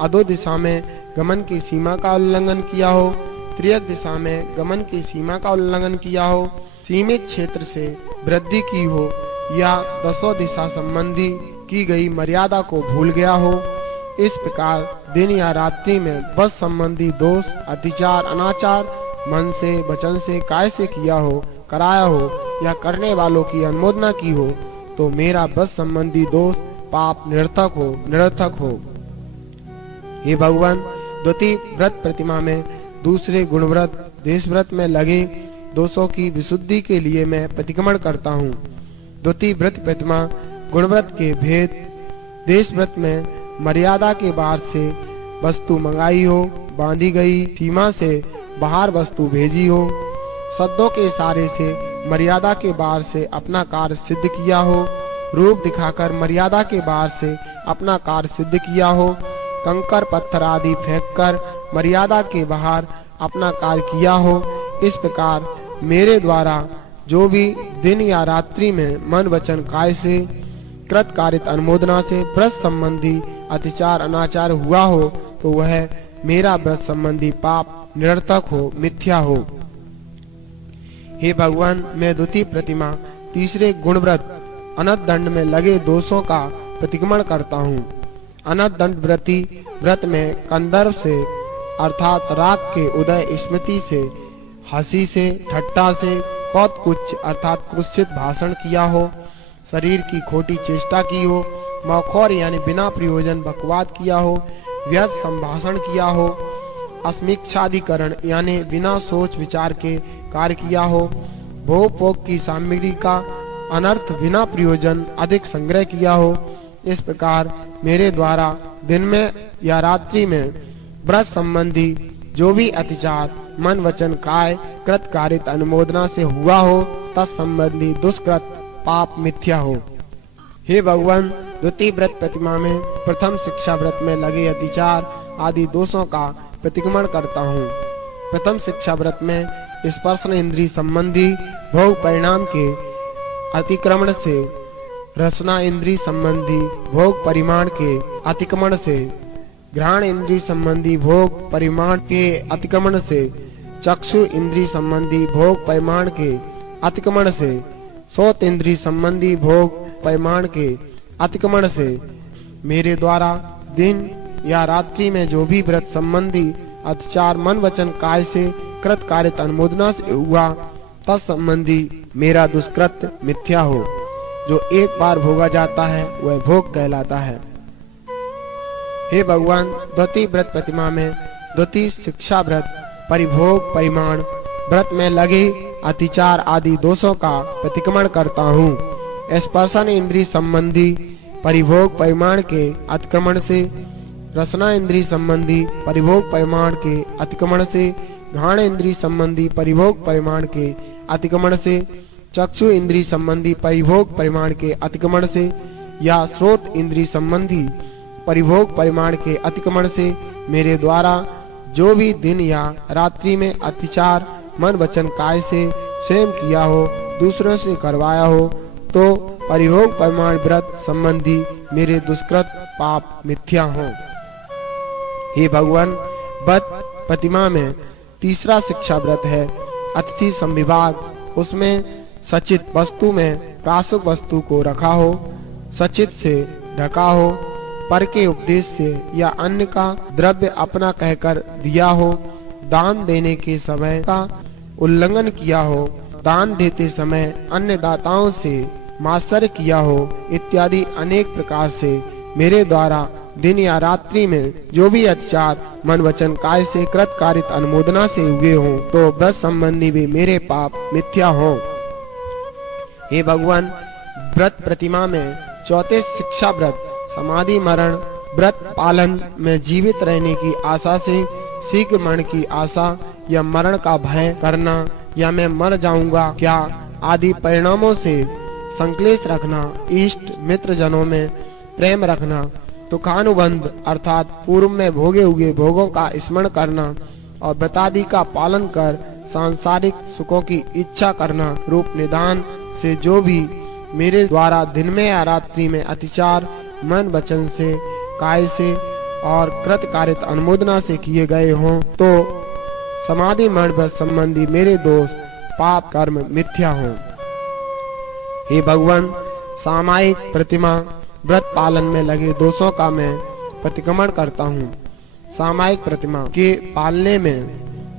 अधो दिशा में गमन की सीमा का उल्लंघन किया हो, त्रियक दिशा में गमन की सीमा का उल्लंघन किया हो, सीमित क्षेत्र से वृद्धि की हो, या दसों दिशा संबंधी की गई मर्यादा को भूल गया हो। इस प्रकार दिन या रात्रि में व्रत संबंधी दोष, अतिचार, अनाचार मन से, वचन से, काय से किया हो, कराया हो या करने वालों की अनुमोदना की हो, तो मेरा व्रत संबंधी दोष पाप निरर्थक हो, निरर्थक हो। हे भगवान, द्वितीय व्रत प्रतिमा में दूसरे गुणव्रत, देशव्रत में लगे दोषों की विशुद्धि के लिए मैं प्रतिक्रमण करता हूँ। द्वितीय व्रत प्रतिमा गुणव्रत के भेद, देशव्रत में मर्यादा के बाहर से वस्तु मंगाई हो, बांधी गई सीमा से बाहर वस्तु भेजी हो, शब्दों के इशारे से मर्यादा के बाहर से अपना कार्य सिद्ध किया हो, रूप दिखाकर मर्यादा के बाहर से अपना कार्य सिद्ध किया हो, कंकर पत्थर आदि फेंककर मर्यादा के बाहर अपना कार्य किया हो। इस प्रकार मेरे द्वारा जो भी दिन या रात्रि में मन, वचन, काय से कृत कारित अनुमोदना से व्रत संबंधी अतिचार, अनाचार हुआ हो, तो वह मेरा व्रत संबंधी पाप निरर्थक हो, मिथ्या हो। हे भगवान, मैं द्वितीय प्रतिमा तीसरे गुणव्रत अनंत दंड में लगे दोषों का प्रतिक्रमण करता हूँ। अनंत दंड व्रती व्रत में कंदर्प से अर्थात राग के उदय, स्मृति से, हंसी से, ठट्टा से, कौतकुच अर्थात कुत्सित भाषण किया हो, शरीर की खोटी चेष्टा की हो, मौखौर यानी बिना प्रयोजन बकवाद किया हो, व्यर्थ संभाषण किया हो, अस्मिच्छाधिकरण यानी बिना सोच विचार के कार्य किया हो, भोग भोग की सामग्री का अनर्थ बिना प्रयोजन अधिक संग्रह किया हो। इस प्रकार मेरे द्वारा दिन में या रात्रि में व्रत संबंधी जो भी अतिचार मन वचन काय कृत कारित अनुमोदना से हुआ हो, तत्संबंधी दुष्कृत पाप मिथ्या हो। हे भगवान, द्वितीय व्रत प्रतिमा में प्रथम शिक्षा व्रत में लगे अतिचार आदि दोषों का प्रतिक्रमण करता हूँ। प्रथम शिक्षा व्रत में स्पर्श इंद्रिय संबंधी भोग परिणाम के अतिक्रमण से, रसना इंद्रिय संबंधी भोग परिमाण के अतिक्रमण से, घ्राण इंद्रिय संबंधी भोग परिमाण के अतिक्रमण से, चक्षु इंद्रिय संबंधी भोग परिमाण के अतिक्रमण से, सोत इंद्रिय संबंधी भोग परिमाण के अतिक्रमण से मेरे द्वारा दिन या रात्रि में जो भी व्रत संबंधी अत्याचार मन वचन काय से कृत कारित अनुमोदना से हुआ, तत्संबंधी मेरा दुष्कृत मिथ्या हो। जो एक बार भोगा जाता है वह भोग कहलाता है। हे भगवान, द्वितीय व्रत प्रतिमा में द्वितीय शिक्षा व्रत परिभोग परिमाण व्रत में लगे अतिचार आदि दोषों का प्रतिक्रमण करता हूँ। स्पर्शन इंद्रिय संबंधी परिभोग परिमाण के अतिक्रमण से, रसना इंद्रिय संबंधी परिभोग परिमाण के अतिक्रमण से, घ्राण इंद्रिय संबंधी परिभोग परिमाण के अतिक्रमण से, चक्षु इंद्रिय संबंधी परिभोग परिमाण के अतिक्रमण से या श्रोत इंद्रिय संबंधी परिभोग परिमाण के अतिक्रमण से मेरे द्वारा जो भी दिन या रात्रि में अतिचार मन वचन काय से स्वयं किया हो, दूसरों से करवाया हो, तो परिभोग परिमाण व्रत संबंधी मेरे दुष्कृत पाप मिथ्या हो। हे भगवान, व्रत प्रतिमा में तीसरा शिक्षा व्रत है अतिथि संविभाग। उसमें सचित वस्तु में प्रासुक वस्तु को रखा हो, सचित से ढका हो, पर के उपदेश से या अन्य का द्रव्य अपना कहकर दिया हो, दान देने के समय का उल्लंघन किया हो, दान देते समय अन्य दाताओं से मात्सर्य किया हो, इत्यादि अनेक प्रकार से मेरे द्वारा दिन या रात्रि में जो भी अत्याचार मन वचन काय से कृत कारित अनुमोदना से हुए हों, तो व्रत संबंधी भी मेरे पाप मिथ्या हो। हे भगवान, व्रत प्रतिमा में चौथे शिक्षा व्रत समाधि मरण व्रत पालन में जीवित रहने की आशा से शीघ्र मरण की आशा या मरण का भय करना या मैं मर जाऊंगा क्या आदि परिणामों से संक्लेश रखना, इष्ट मित्र जनों में प्रेम रखना, तुकानुबंध अर्थात पूर्व में भोगे हुए भोगों का स्मरण करना और व्रतादि का पालन कर सांसारिक सुखों की इच्छा करना रूप निदान से जो भी मेरे द्वारा दिन में या रात्रि में अतिचार मन वचन से काय से और कृत कारित अनुमोदना से किए गए हों, तो समाधि मरण व्रत संबंधी मेरे दोष पाप कर्म मिथ्या हों। हे भगवान, सामायिक प्रतिमा व्रत पालन में लगे दोषों का मैं प्रतिक्रमण करता हूँ। सामायिक प्रतिमा के पालने में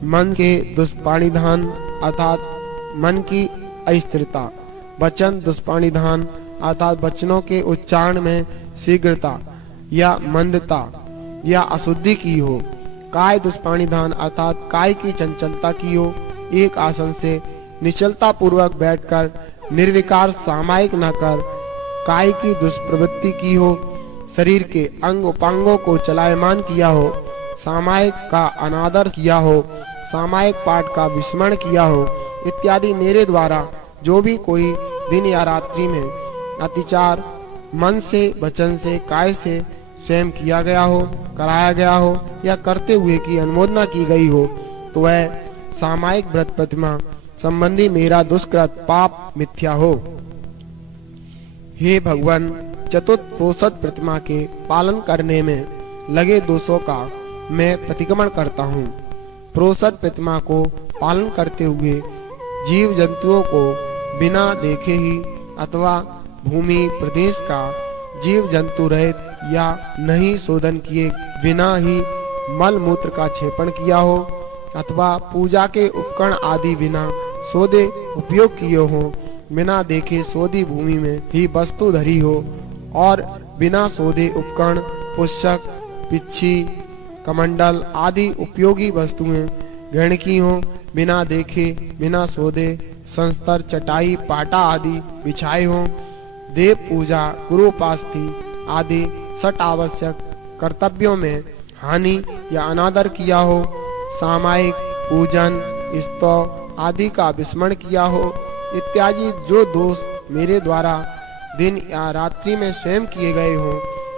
मन के दुष्पाणिधान अर्थात मन की अस्थिरता, वचन दुष्पाणिधान अर्थात वचनों के उच्चारण में शीघ्रता या मंदता या अशुद्धि की हो, काय दुष्पाणिधान अर्थात काय की चंचलता की हो, एक आसन से निश्चलता पूर्वक बैठकर निर्विकार सामायिक न कर काय की दुष्प्रवृत्ति की हो, शरीर के अंग उपांगों को चलायमान किया हो, सामायिक का अनादर किया हो, सामायिक पाठ का विस्मरण किया हो, इत्यादि मेरे द्वारा जो भी कोई दिन या रात्रि में अतिचार मन से वचन से काय से स्वयं किया गया हो, कराया गया हो या करते हुए की अनुमोदना की गई हो, तो वह सामायिक व्रत प्रतिमा संबंधी मेरा दुष्कृत पाप मिथ्या हो। हे भगवान, चतुर्थ प्रोषद प्रतिमा के पालन करने में लगे दोषों का मैं प्रतिक्रमण करता हूँ। प्रोषद प्रतिमा को पालन करते हुए जीव जंतुओं को बिना देखे ही अथवा भूमि प्रदेश का जीव जंतु रहित या नहीं शोधन किए बिना ही मल मूत्र का क्षेपण किया हो अथवा पूजा के उपकरण आदि बिना सोधे उपयोग किए हो, बिना देखे सोधी भूमि में ही वस्तु धरी हो और बिना सोधे उपकरण पुस्तक, पिच्छी, कमंडल आदि उपयोगी वस्तुएं ग्रहण की हो, बिना देखे बिना सोधे संस्तर, चटाई, पाटा आदि बिछाए हो, देव पूजा, गुरुपास्थि आदि सट आवश्यक कर्तव्यों में हानि या अनादर किया हो, सामायिक पूजन, स्तव आदि का विस्मरण किया हो, इत्यादि जो दोष मेरे द्वारा दिन या रात्रि में स्वयं किए गए हो,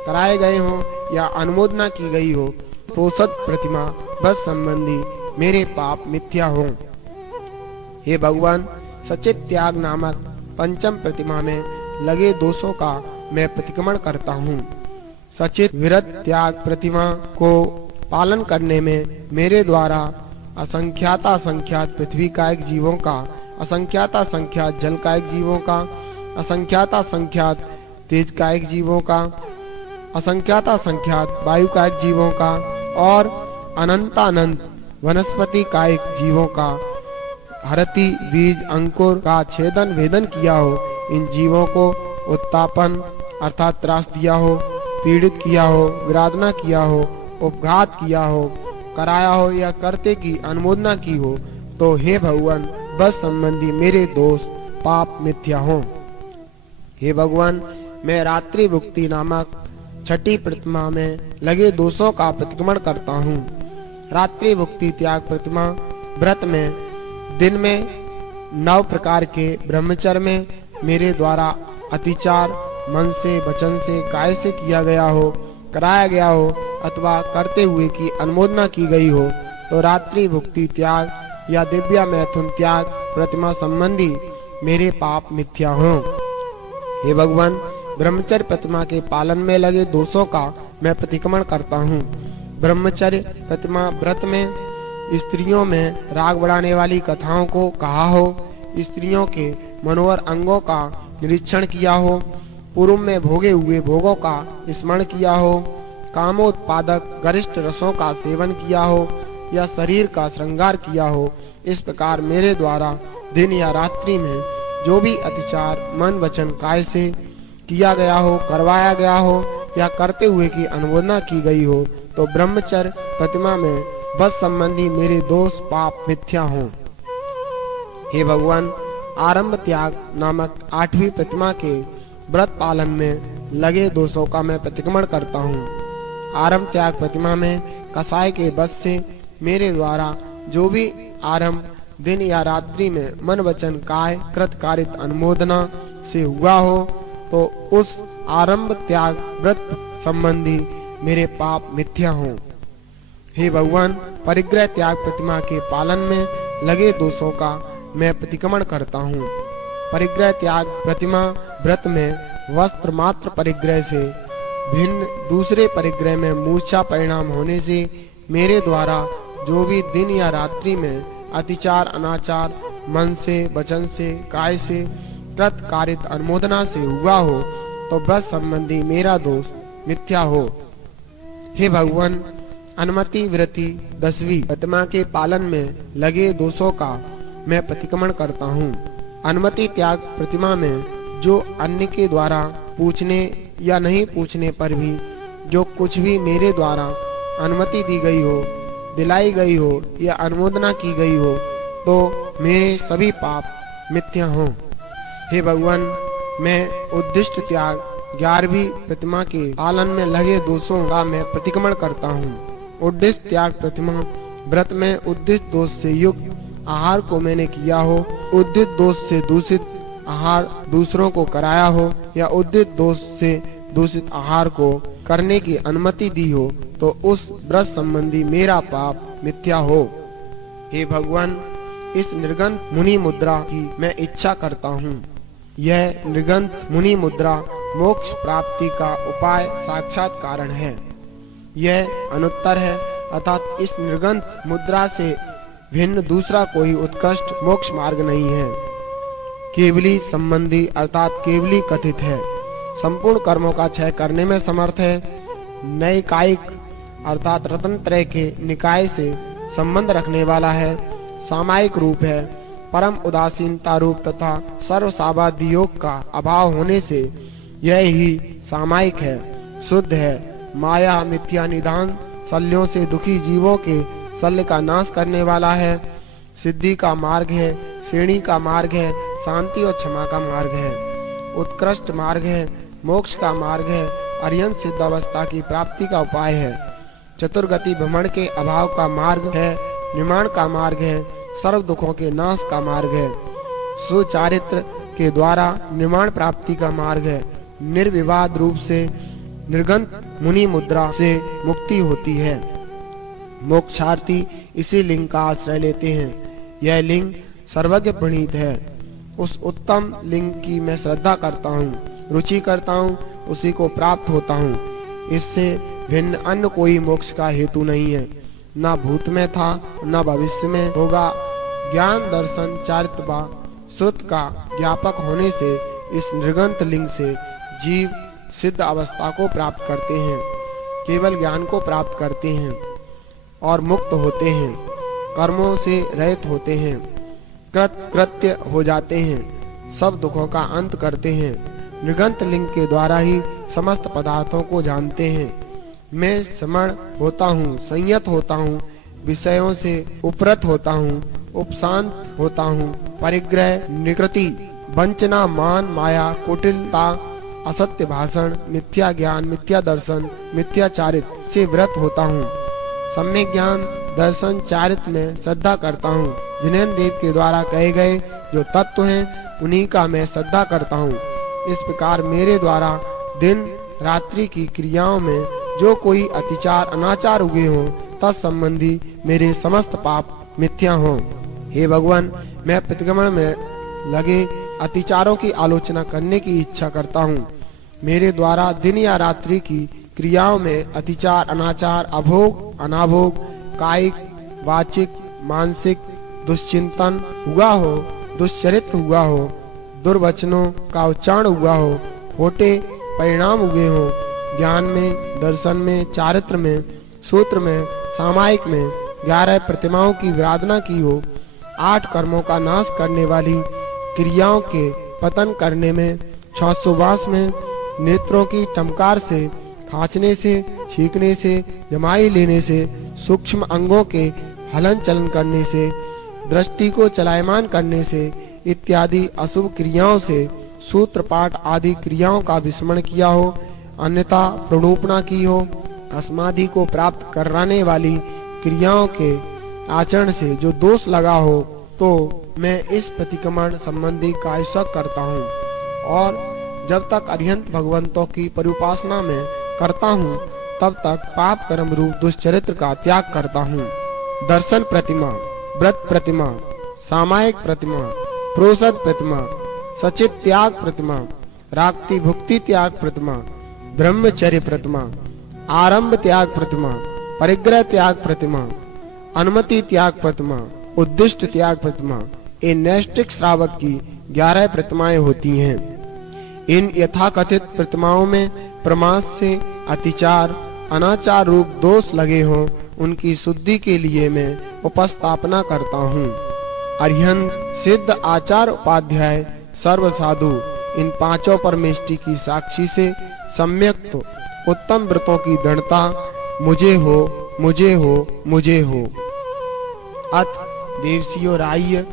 कराए गए हो या अनुमोदना की गई हो, पोषद प्रतिमा बस संबंधी मेरे पाप मिथ्या हो। हे भगवान, सचित त्याग नामक पंचम प्रतिमा में लगे दोषों का मैं प्रतिक्रमण करता हूँ। सचित विरत त्याग प्रतिमा को पालन करने में मेरे द्वारा असंख्याता संख्यात पृथ्वी कायिक जीवों का, असंख्याता संख्यात जल कायिक जीवों का, असंख्याता संख्यात तेज कायिक जीवों का, असंख्याता संख्यात वायु कायिक जीवों का और अनंतानंत वनस्पति कायिक जीवों का हरति बीज अंकुर का छेदन वेदन किया हो, इन जीवों को उत्तापन अर्थात त्रास दिया हो, पीड़ित किया हो, विराधना किया हो, उपघात किया हो, कराया हो या करते की अनुमोदना की हो, तो हे भगवान, बस संबंधी मेरे दोष पाप मिथ्या हो। हे भगवान, मैं रात्रि भुक्ति नामक छठी प्रतिमा में लगे दोषों का प्रतिक्रमण करता हूँ। रात्रि भुक्ति त्याग प्रतिमा व्रत में दिन में 9 प्रकार के ब्रह्मचर्य में मेरे द्वारा अतिचार मन से, वचन से, काय से किया गया हो, कराया गया हो अथवा करते हुए की अनुमोदना की गई हो, तो रात्रि भुक्ति त्याग या दिव्या मैथुन त्याग प्रतिमा संबंधी मेरे पाप मिथ्या हो। हे भगवान, ब्रह्मचर्य प्रतिमा के पालन में लगे दोषों का मैं प्रतिक्रमण करता हूँ। ब्रह्मचर्य प्रतिमा व्रत में स्त्रियों में राग बढ़ाने वाली कथाओं को कहा हो, स्त्रियों के मनोहर अंगों का निरीक्षण किया हो, पूर्व में भोगे हुए भोगों का स्मरण किया हो, कामोत्पादक गरिष्ठ रसों का सेवन किया हो या शरीर का श्रृंगार किया हो, इस प्रकार मेरे द्वारा दिन या रात्रि में जो भी अतिचार मन वचन काय से किया गया हो, करवाया गया हो या करते हुए की अनुमोदना की गई हो, तो ब्रह्मचर्य प्रतिमा में बस संबंधी मेरे दोष पाप मिथ्या हो। हे भगवान, आरंभ त्याग नामक 8वीं प्रतिमा के व्रत पालन में लगे दोषों का मैं प्रतिक्रमण करता हूँ। आरंभ त्याग प्रतिमा में कसाय के बस से मेरे द्वारा जो भी आरंभ दिन या रात्रि में मन वचन काय कृत कारित अनुमोदना से हुआ हो, तो उस आरंभ त्याग व्रत संबंधी मेरे पाप मिथ्या हो। हे भगवान, परिग्रह त्याग प्रतिमा के पालन में लगे दोषों का मैं प्रतिक्रमण करता हूँ। परिग्रह त्याग प्रतिमा व्रत में वस्त्र मात्र परिग्रह से भिन्न दूसरे परिग्रह में मूर्छा परिणाम होने से मेरे द्वारा जो भी दिन या रात्रि में अतिचार अनाचार मन से, वचन से, काय से, कृत कारित अनुमोदना से हुआ हो, तो व्रत संबंधी मेरा दोष मिथ्या हो। हे भगवान, अनुमति वृत्ति 10वीं प्रतिमा के पालन में लगे दोषों का मैं प्रतिक्रमण करता हूँ। अनुमति त्याग प्रतिमा में जो अन्य के द्वारा पूछने या नहीं पूछने पर भी जो कुछ भी मेरे द्वारा अनुमति दी गई हो, दिलाई गई हो या अनुमोदना की गई हो, तो मेरे सभी पाप मिथ्या हों। हे भगवान, मैं उद्दिष्ट त्याग 11वीं प्रतिमा के पालन में लगे दोषों का मैं प्रतिक्रमण करता हूँ। उद्दिष्ट त्याग प्रतिमा व्रत में उद्दिष्ट दोष से युक्त आहार को मैंने किया हो, उद्दिष्ट दोष से दूषित आहार दूसरों को कराया हो या उद्दिष्ट दोष से दूषित आहार को करने की अनुमति दी हो, तो उस व्रत संबंधी मेरा पाप मिथ्या हो। हे भगवान, इस निर्गंत मुनि मुद्रा की मैं इच्छा करता हूँ। यह निर्गंत मुनि मुद्रा मोक्ष प्राप्ति का उपाय साक्षात कारण है। यह अनुत्तर है, अर्थात इस निर्गंत मुद्रा से भिन्न दूसरा कोई उत्कृष्ट मोक्ष मार्ग नहीं है। केवली संबंधी अर्थात केवली कथित है, संपूर्ण कर्मों का क्षय करने में समर्थ है। नैकायिक अर्थात रत्नत्रय के निकाय से संबंध रखने वाला है। सामायिक रूप है। परम उदासीनता रूप तथा सर्वसाबादी योग का अभाव होने से यह ही सामायिक है। शुद्ध है। माया मिथ्या निधान शल्यों से दुखी जीवों के शल्य का नाश करने वाला है। सिद्धि का मार्ग है। श्रेणी का मार्ग है। शांति और क्षमा का मार्ग है। उत्कृष्ट मार्ग है। मोक्ष का मार्ग है। अर्यंत सिद्ध अवस्था की प्राप्ति का उपाय है। चतुर्गति भ्रमण के अभाव का मार्ग है। निर्माण का मार्ग है। सर्व दुखों के नाश का मार्ग है। सुचारित्र के द्वारा निर्माण प्राप्ति का मार्ग है। निर्विवाद रूप से निर्गंत मुनि मुद्रा से मुक्ति होती है। मोक्षार्थी इसी लिंग का आश्रय लेते हैं। यह लिंग सर्वज्ञ प्रणीत है। उस उत्तम लिंग की मैं श्रद्धा करता हूँ, रुचि करता हूँ, उसी को प्राप्त होता हूँ। इससे भिन्न अन्य कोई मोक्ष का हेतु नहीं है। न भूत में था, न भविष्य में होगा। ज्ञान दर्शन चारित्र व श्रुत का ज्ञापक होने से इस निर्गंत लिंग से जीव सिद्ध अवस्था को प्राप्त करते हैं। केवल ज्ञान को प्राप्त करते हैं और मुक्त होते हैं। कर्मों से रहित होते हैं। कृत्य हो जाते हैं। सब दुखों का अंत करते हैं। निर्गंत लिंग के द्वारा ही समस्त पदार्थों को जानते हैं। मैं समण होता हूँ, संयत होता हूँ, विषयों से उपरत होता हूँ, उपशांत होता हूँ। परिग्रह, निकृति, वंचना, मान, माया, कुटिलता, असत्य भाषण, मिथ्या ज्ञान, मिथ्या दर्शन, मिथ्याचारित्र से व्रत होता हूँ। सम्यक ज्ञान दर्शन चारित्र में श्रद्धा करता हूँ। जिनेन्द्र देव के द्वारा कहे गए जो तत्व हैं उन्हीं का मैं श्रद्धा करता हूँ। इस प्रकार मेरे द्वारा दिन रात्रि की क्रियाओं में जो कोई अतिचार अनाचार हुए हो तत्संबंधी मेरे समस्त पाप मिथ्या हो। हे भगवान, मैं प्रतिक्रमण में लगे अतिचारों की आलोचना करने की इच्छा करता हूँ। मेरे द्वारा दिन या रात्रि की क्रियाओं में अतिचार अनाचार अभोग अनाभोग कायिक वाचिक मानसिक दुश्चिंतन हुआ हो, दुश्चरित्र हुआ हो, दुर्वचनों का उच्चारण हुआ हो, खोटे परिणाम हुए हो, ज्ञान में, दर्शन में, चारित्र में, सूत्र में, सामायिक में 11 प्रतिमाओं की विराधना की हो, 8 कर्मों का नाश करने वाली क्रियाओं के पतन करने में, 600 में, नेत्रों की टमकार से, खांचने से, छींकने से, जमाई लेने से, सूक्ष्म अंगों के हलन चलन करने से, दृष्टि को चलायमान करने से इत्यादि अशुभ क्रियाओं से, सूत्र पाठ आदि क्रियाओं का विस्मरण किया हो, अन्यथा प्रणोपना की हो, अस्मादि को प्राप्त कराने वाली क्रियाओं के आचरण से जो दोष लगा हो, तो मैं इस प्रतिक्रमण संबंधी कायशक करता हूँ और जब तक अरिहंत भगवंतों की परिउपासना में करता हूँ तब तक पाप कर्म रूप दुष्चरित्र का त्याग करता हूँ। दर्शन प्रतिमा, व्रत प्रतिमा, सामायिक प्रतिमा, प्रोषद प्रतिमा, सचित त्याग प्रतिमा, राक्ति भुक्ति त्याग प्रतिमा, ब्रह्मचर्य प्रतिमा, आरंभ त्याग प्रतिमा, परिग्रह त्याग प्रतिमा, अनुमति त्याग प्रतिमा, उद्दिष्ट त्याग प्रतिमा, ये नैष्ठिक श्रावक की 11 प्रतिमाएं होती हैं। इन यथाकथित प्रतिमाओं में प्रमाद से अतिचार अनाचार रूप दोष लगे हों उनकी शुद्धि के लिए मैं उपस्थापना करता हूँ। अरिहंत सिद्ध आचार उपाध्याय सर्व साधु इन 5 परमेष्टि की साक्षी से सम्यक उत्तम व्रतों की दृढ़ता मुझे हो, मुझे हो, मुझे हो। अथ देवसियो राह्य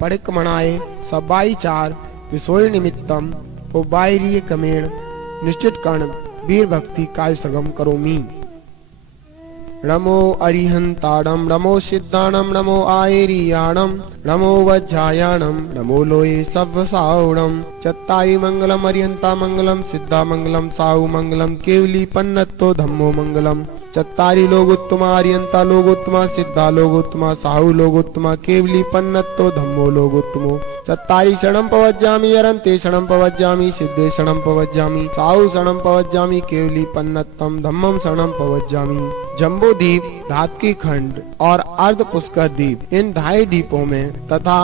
परिक्रमणाय सबाई चार विषय निमित्तम उबायरीय क्रमेण निश्चित कर्ण वीर भक्ति काय सगम करोमि। नमो अरिहंताणं नमो सिद्धाणं नमो आयेरियाणं नमो वज्रायाणं नमो लोये सव्वसावणं। चत्तारि मंगलम अरिहंता मंगलम सिद्धा मंगलम साहु मंगलम केवली पन्नत्तो धम्मो मंगलम। चत्तारि लोगोत्तमा अरिहंता लोगोत्तमा सिद्धा लोगोत्तमा साहु लोगोत्तमा केवली पन्नत्तो धम्मो लोगोत्तमो। चत्तारि शरणं पवज्जामि अरन्ते शरणं पवज्जामि सिद्धे शरणं पवज्जामि साहु शरणं पवज्जामि केवली पन्नत्तम धम्मं शरणं पवज्जामि। जम्बो द्वीप, धातकी खंड और अर्ध पुष्कर द्वीप इन 2.5 द्वीपों में तथा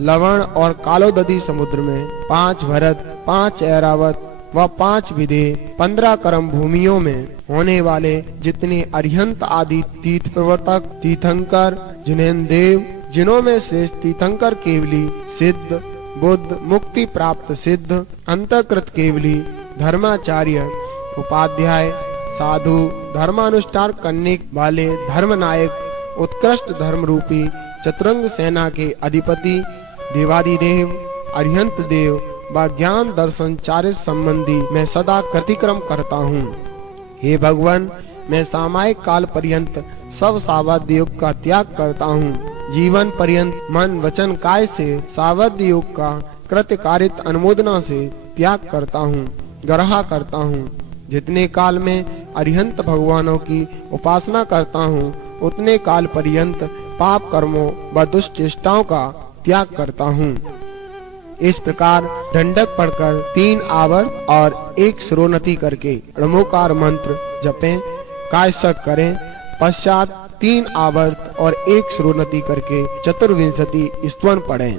लवण और कालोदधी समुद्र में 5 भरत, 5 ऐरावत, व 5 विधे 15 कर्म भूमियों में होने वाले जितने अरिहंत आदि तीर्थ प्रवर्तक तीर्थंकर जिन्हें देव, जिन्हों में शेष तीर्थंकर केवली सिद्ध, बुद्ध, मुक्ति प्राप्त सिद्ध, अंतःकृत केवली, धर्माचार्य, उपाध्याय, साधु, धर्मानुष्ठान करने वाले धर्मनायक, उत्कृष्ट धर्म रूपी चतुरंग सेना के अधिपति, देवादिदेव, अरिहंत देव व ज्ञान दर्शन चार्य संबंधी मैं सदा कृतिक्रम करता हूँ। हे भगवान, मैं सामायिक काल पर्यंत सब सावध योग का त्याग करता हूँ। जीवन पर्यंत मन वचन काय से सावध योग का कृतकारित अनुमोदना से त्याग करता हूँ, ग्रहा करता हूँ। जितने काल में अरिहंत भगवानों की उपासना करता हूँ, उतने काल पर्यंत पाप कर्मों व दुष्ट चेष्टाओं का त्याग करता हूँ। इस प्रकार दंडक पढ़कर 3 आवर्त और 1 श्रोणति करके णमोकार मंत्र जपें, कायशक करें। पश्चात 3 आवर्त और 1 श्रोणति करके 24 स्तवन पढ़ें।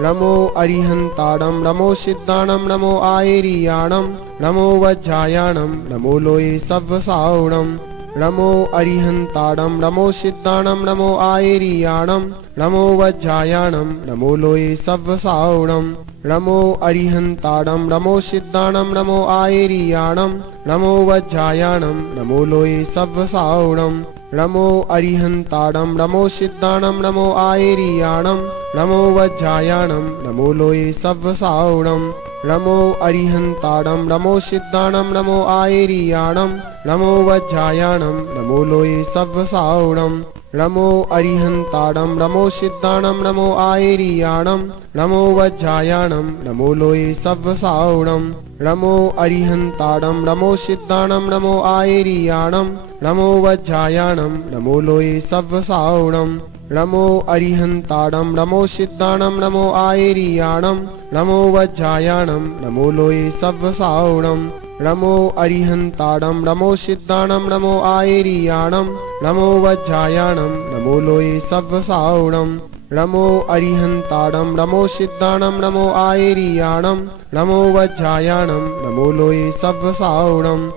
नमो अरिहंताणं, नमो सिद्धाणं, नमो आयेरियाणं, नमो वज्रायाणं, नमो लोये सव्वसावणं। नमो अरिहंताणं, नमो सिद्धाणं, नमो आयेरियाणं, नमो वज्रायाणं, नमो लोये सव्वसावणं। नमो अरिहंताणं, नमो सिद्धाणं, नमो आयेरियाणं, नमो वज्रायाणं, नमो लोये सव्वसावणं। नमो अरिहंताणं, नमो सिद्धाणं, नमो आयेरियाणं, नमो वज्रायाणं, नमो लोये सव्वसावणं। नमो अरिहंताणं, नमो सिद्धाणं, नमो आयेरियाणं, नमो वज्रायाणं, नमो लोये सव्वसावणं। नमो अरिहंताणं, नमो सिद्धाणं, नमो आयेरियाणं, नमो वज्रायाणं, नमो लोये सव्वसावणं। नमो अरिहंताणं, नमो सिद्धाणं, नमो आयेरियाणं, नमो वज्रायाणं, नमो लोये सव्वसावणं। नमो अरिहंताणं, नमो सिद्धाणं, नमो आयेरियाणं, नमो वज्रायाणं, नमो लोये सव्वसावणं। नमो अरिहंताणं, नमो सिद्धाणं, नमो आयेरियाणं, नमो वज्रायाणं, नमो लोये सव्वसावणं। नमो अरिहंताणं, नमो सिद्धाणं, नमो आयेरियाणं, नमो वज्रायाणं, नमो लोये सव्वसावणं।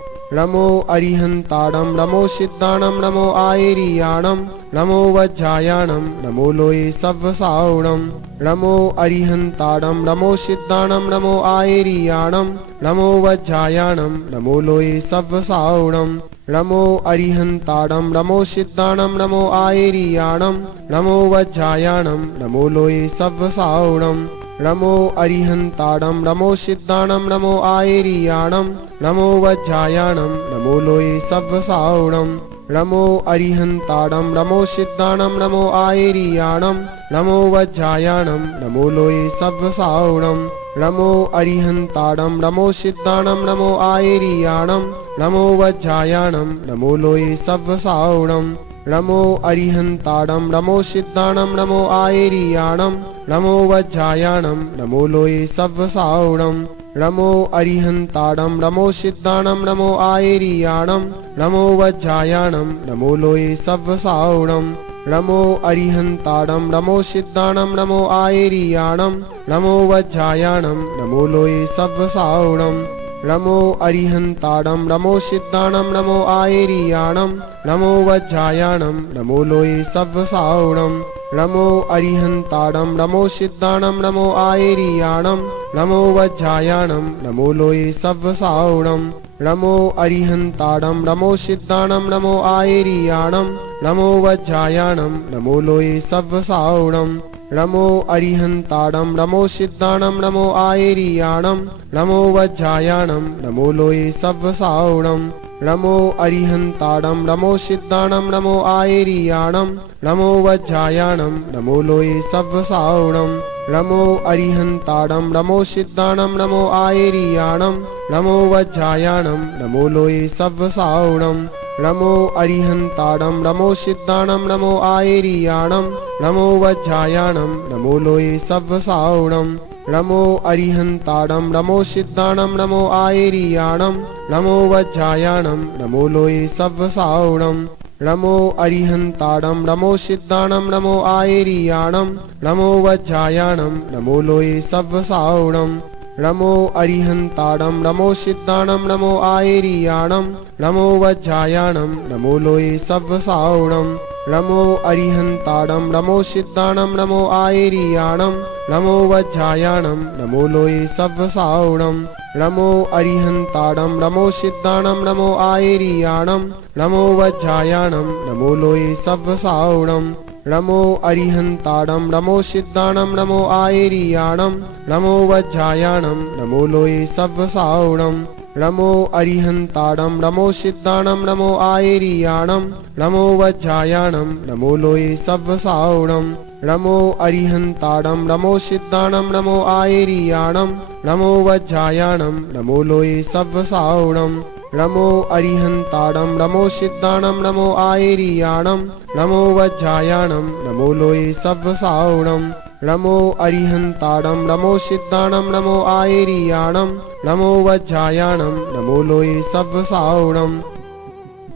नमो अरिहंताणं, नमो सिद्धाणं, नमो आयेरियाणं, नमो वज्रायाणं, नमो लोये सव्वसावणं। नमो अरिहंताणं, नमो सिद्धाणं, नमो आयेरियाणं, नमो वज्रायाणं, नमो लोये सव्वसावणं। नमो अरिहंताणं, नमो सिद्धाणं, नमो आयेरियाणं, नमो वज्रायाणं, नमो लोये सव्वसावणं। नमो अरिहंताणं, नमो सिद्धाणं, नमो आयेरियाणं, नमो वज्रायाणं, नमो लोये सव्वसावणं। नमो अरिहंताणं, नमो सिद्धाणं, नमो आयेरियाणं, नमो वज्रायाणं, नमो लोये सव्वसावणं। नमो अरिहंताणं, नमो सिद्धाणं, नमो आयेरियाणं, नमो वज्रायाणं, नमो लोये सव्वसावणं। नमो अरिहंताणं, नमो सिद्धाणं, नमो आयेरियाणं, नमो वज्रायाणं, नमो लोये सव्वसावणं। नमो अरिहंताणं, नमो सिद्धाणं, नमो आयेरियाणं, नमो वज्रायाणं, नमो लोये सव्वसावणं। नमो अरिहंताणं, नमो सिद्धाणं, नमो आयेरियाणं, नमो वज्रायाणं, नमो लोये सव्वसावणं। नमो अरिहंताणं, नमो सिद्धाणं, नमो आयेरियाणं, नमो वज्रायाणं, नमो लोये सव्वसावणं। नमो अरिहंताणं, नमो सिद्धाणं, नमो आयेरियाणं, नमो वज्रायाणं, नमो लोये सव्वसावणं। नमो अरिहंताणं, नमो सिद्धाणं, नमो आयेरियाणं, नमो वज्रायाणं, नमो लोये सव्वसावणं। नमो अरिहंताणं, नमो सिद्धाणं, नमो आयेरियाणं, नमो वज्रायाणं, नमो लोये सव्वसावणं। नमो अरिहंताणं, नमो सिद्धाणं, नमो आयेरियाणं, नमो वज्रायाणं, नमो लोये सव्वसावणं। नमो अरिहंताणं, नमो सिद्धाणं, नमो आयेरियाणं, नमो वज्रायाणं, नमो लोये सव्वसावणं। नमो अरिहंताणं, नमो सिद्धाणं, नमो आयेरियाणं, नमो वज्रायाणं, नमो लोये सव्वसावणं। नमो अरिहंताणं, नमो सिद्धाणं, नमो आयेरियाणं, नमो वज्रायाणं, नमो लोये सव्वसावणं। नमो अरिहंताणं, नमो सिद्धाणं, नमो आयेरियाणं, नमो वज्रायाणं, नमो लोये सव्वसावणं। नमो अरिहंताणम नमो सिद्धाणम नमो आयरियाणम नमो वज्रायाणम नमो लोये सव्वसावणम नमो अरिहंताणम नमो सिद्धाणम नमो आयरियाणम नमो वज्रायाणम नमो लोये सव्वसावणम नमो अरिहंताणम नमो सिद्धाणम नमो आयरियाणम नमो वज्रायाणम नमो लोये सव्वसावणम नमो अरिहंताणम नमो सिद्धाणम नमो आयरियाणम नमो वज्रायाणम नमो लोये सव्वसावणम नमो अरिहंताणम नमो सिद्धाणम नमो आयरियाणम नमो वज्रायाणम नमो लोये सव्वसावणम नमो अरिहंताणम नमो सिद्धाणम नमो आयरियाणम नमो वज्रायाणम नमो लोये सव्वसावणम नमो अरिहंताणम नमो सिद्धाणम नमो आयरियाणम नमो वज्रायाणम नमो लोये सव्वसावणम नमो अरिहंताणम नमो सिद्धाणम नमो आयरियाणम नमो वज्रायाणम नमो लोये सव्वसावणम।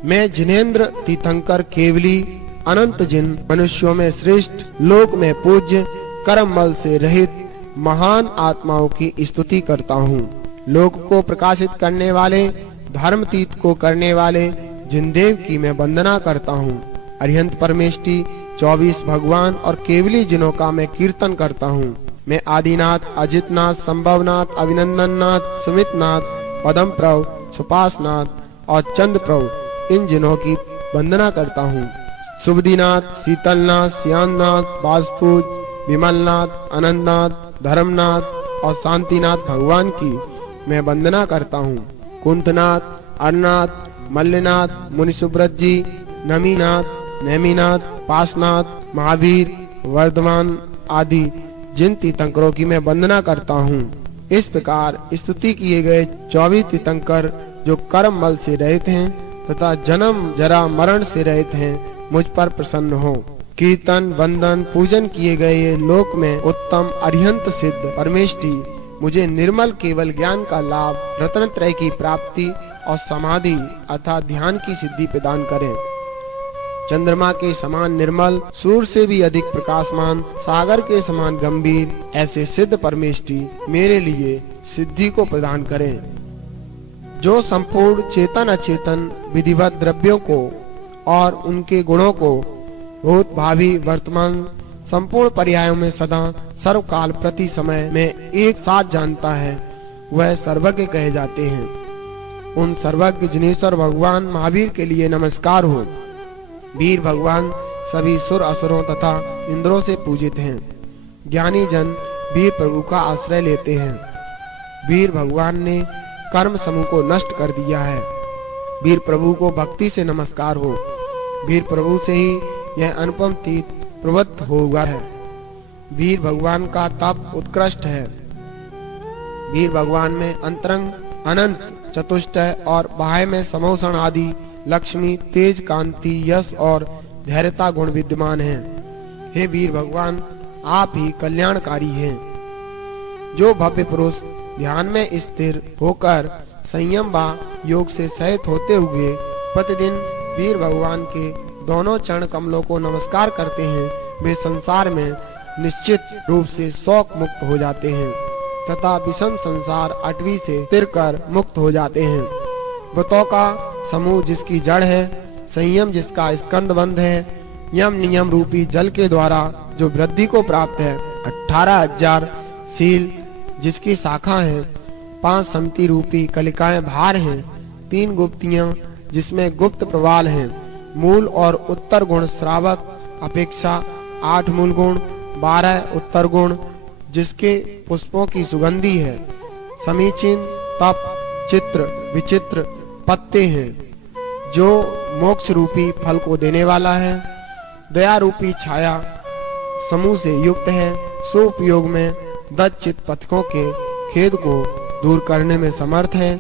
मैं जिनेंद्र तीर्थंकर केवली अनंत जिन मनुष्यों में श्रेष्ठ, लोक में पूज्य, कर्म मल से रहित महान आत्माओं की स्तुति करता हूँ। लोक को प्रकाशित करने वाले, धर्मतीत को करने वाले जिनदेव की मैं वंदना करता हूँ। अरिहंत परमेष्टि 24 भगवान और केवली जिनों का मैं कीर्तन करता हूँ। मैं आदिनाथ, अजितनाथ, संभवनाथ, अभिनंदननाथ, सुमितनाथ, पदम प्रभु, सुपासनाथ और चंद प्रभु इन जिनों की वंदना करता हूँ। सुबुदिनाथ, शीतलनाथ, श्यामनाथ, बाजपूज, विमलनाथ, अनंतनाथ, धर्मनाथ और शांतिनाथ भगवान की मैं वंदना करता हूँ। कुंतनाथ, अरनाथ, मल्लनाथ, मुनिसुब्रत जी, नमीनाथ, नेमिनाथ, पासनाथ, महावीर, वर्धमान आदि जिन तीर्थंकरों की मैं वंदना करता हूँ। इस प्रकार स्तुति किए गए 24 तीर्थंकर जो कर्म मल से रहित हैं तथा जन्म जरा मरण से रहित हैं, मुझ पर प्रसन्न हो। कीर्तन, वंदन, पूजन किए गए ये लोक में उत्तम अरिहंत सिद्ध परमेष्टि मुझे निर्मल केवल ज्ञान का लाभ, रत्न त्रय की प्राप्ति और समाधि अर्थात ध्यान की सिद्धि प्रदान करें। चंद्रमा के समान निर्मल, सूर्य से भी अधिक प्रकाशमान, सागर के समान गंभीर ऐसे सिद्ध परमेष्टि मेरे लिए सिद्धि को प्रदान करें। जो संपूर्ण चेतन अचेतन विधिवत द्रव्यों को और उनके गुणों को भूत भावी वर्तमान संपूर्ण पर्यायों में सदा सर्वकाल प्रति समय में एक साथ जानता है, वह सर्वज्ञ कहे जाते हैं। उन सर्वज्ञ जिनेश्वर भगवान महावीर के लिए नमस्कार हो। वीर भगवान सभी सुर असुरों तथा इंद्रों से पूजित हैं। ज्ञानी जन वीर प्रभु का आश्रय लेते हैं। वीर भगवान ने कर्म समूह को नष्ट कर दिया है। वीर प्रभु को भक्ति से नमस्कार हो। वीर प्रभु से ही यह अनुपम तीर्थ प्रवृत्त होगा है। वीर भगवान का तप उत्कृष्ट है। वीर भगवान में अंतरंग, अनंत, चतुष्टय और बाह्य में समोषण आदि लक्ष्मी, तेज, कांति, यश और धैर्यता गुण विद्यमान हैं। हे वीर भगवान, आप ही कल्याणकारी हैं। जो भव्य पुरुष ध्यान में स्थिर होकर संयम व योग से सहित होते हुए प्रतिदिन वीर भगवान के दोनों चरण कमलों को नमस्कार करते हैं, वे संसार में निश्चित रूप से शोक मुक्त हो जाते हैं तथा विषम संसार अटवी से स्थिर कर मुक्त हो जाते हैं। व्रतों का समूह जिसकी जड़ है, संयम जिसका स्कंद बंध है, यम नियम रूपी जल के द्वारा जो वृद्धि को प्राप्त है, 18,000 शील जिसकी शाखा है, 5 समति रूपी कलिकाएं भार हैं, 3 गुप्तियां जिसमें गुप्त प्रवाल हैं, मूल और उत्तर गुण श्रावक अपेक्षा 8 मूल गुण, 12 उत्तर गुण जिसके पुष्पों की सुगंधी है, समीचीन तप, चित्र विचित्र पत्ते हैं जो मोक्ष रूपी फल को देने वाला है, दया रूपी छाया समूह से युक्त है, सुपयोग में दच्चित पथकों के खेद को दूर करने में समर्थ है,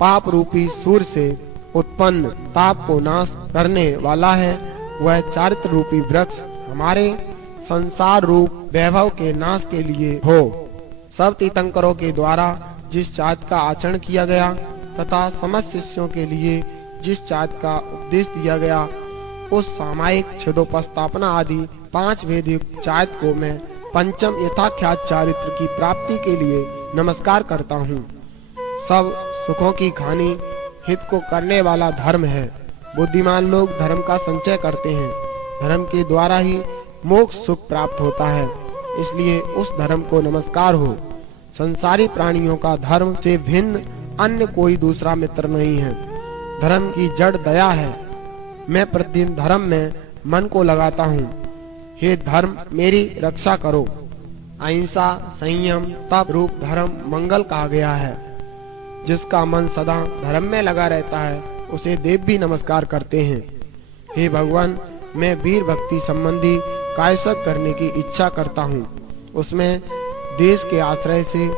पाप रूपी सूर्य से उत्पन्न ताप को नाश करने वाला है, वह चारित्र रूपी वृक्ष हमारे संसार रूप वैभव के नाश के लिए हो। सब तीर्थंकरों के द्वारा जिस चार्त का आचरण किया गया तथा समस्त शिष्यों के लिए जिस चार्त का उपदेश दिया गया, उस सामायिक क्षुदोपस्थापना आदि 5 वेद युक्त चार्त को मैं पंचम यथाख्यात चारित्र की प्राप्ति के लिए नमस्कार करता हूँ। सब सुखों की खानी हित को करने वाला धर्म है। बुद्धिमान लोग धर्म का संचय करते हैं। धर्म के द्वारा ही मोक्ष सुख प्राप्त होता है, इसलिए उस धर्म को नमस्कार हो। संसारी प्राणियों का धर्म से भिन्न अन्य कोई दूसरा मित्र नहीं है। धर्म की जड़ दया है। मैं प्रतिदिन धर्म में मन को लगाता हूँ। हे धर्म, मेरी रक्षा करो। अहिंसा, संयम, तप रूप धर्म मंगल कहा गया है। जिसका मन सदा धर्म में लगा रहता है, उसे देव भी नमस्कार करते हैं। हे भगवान, मैं वीर भक्ति संबंधी कायसक करने की इच्छा करता हूँ। उसमें देश के आश्रय से,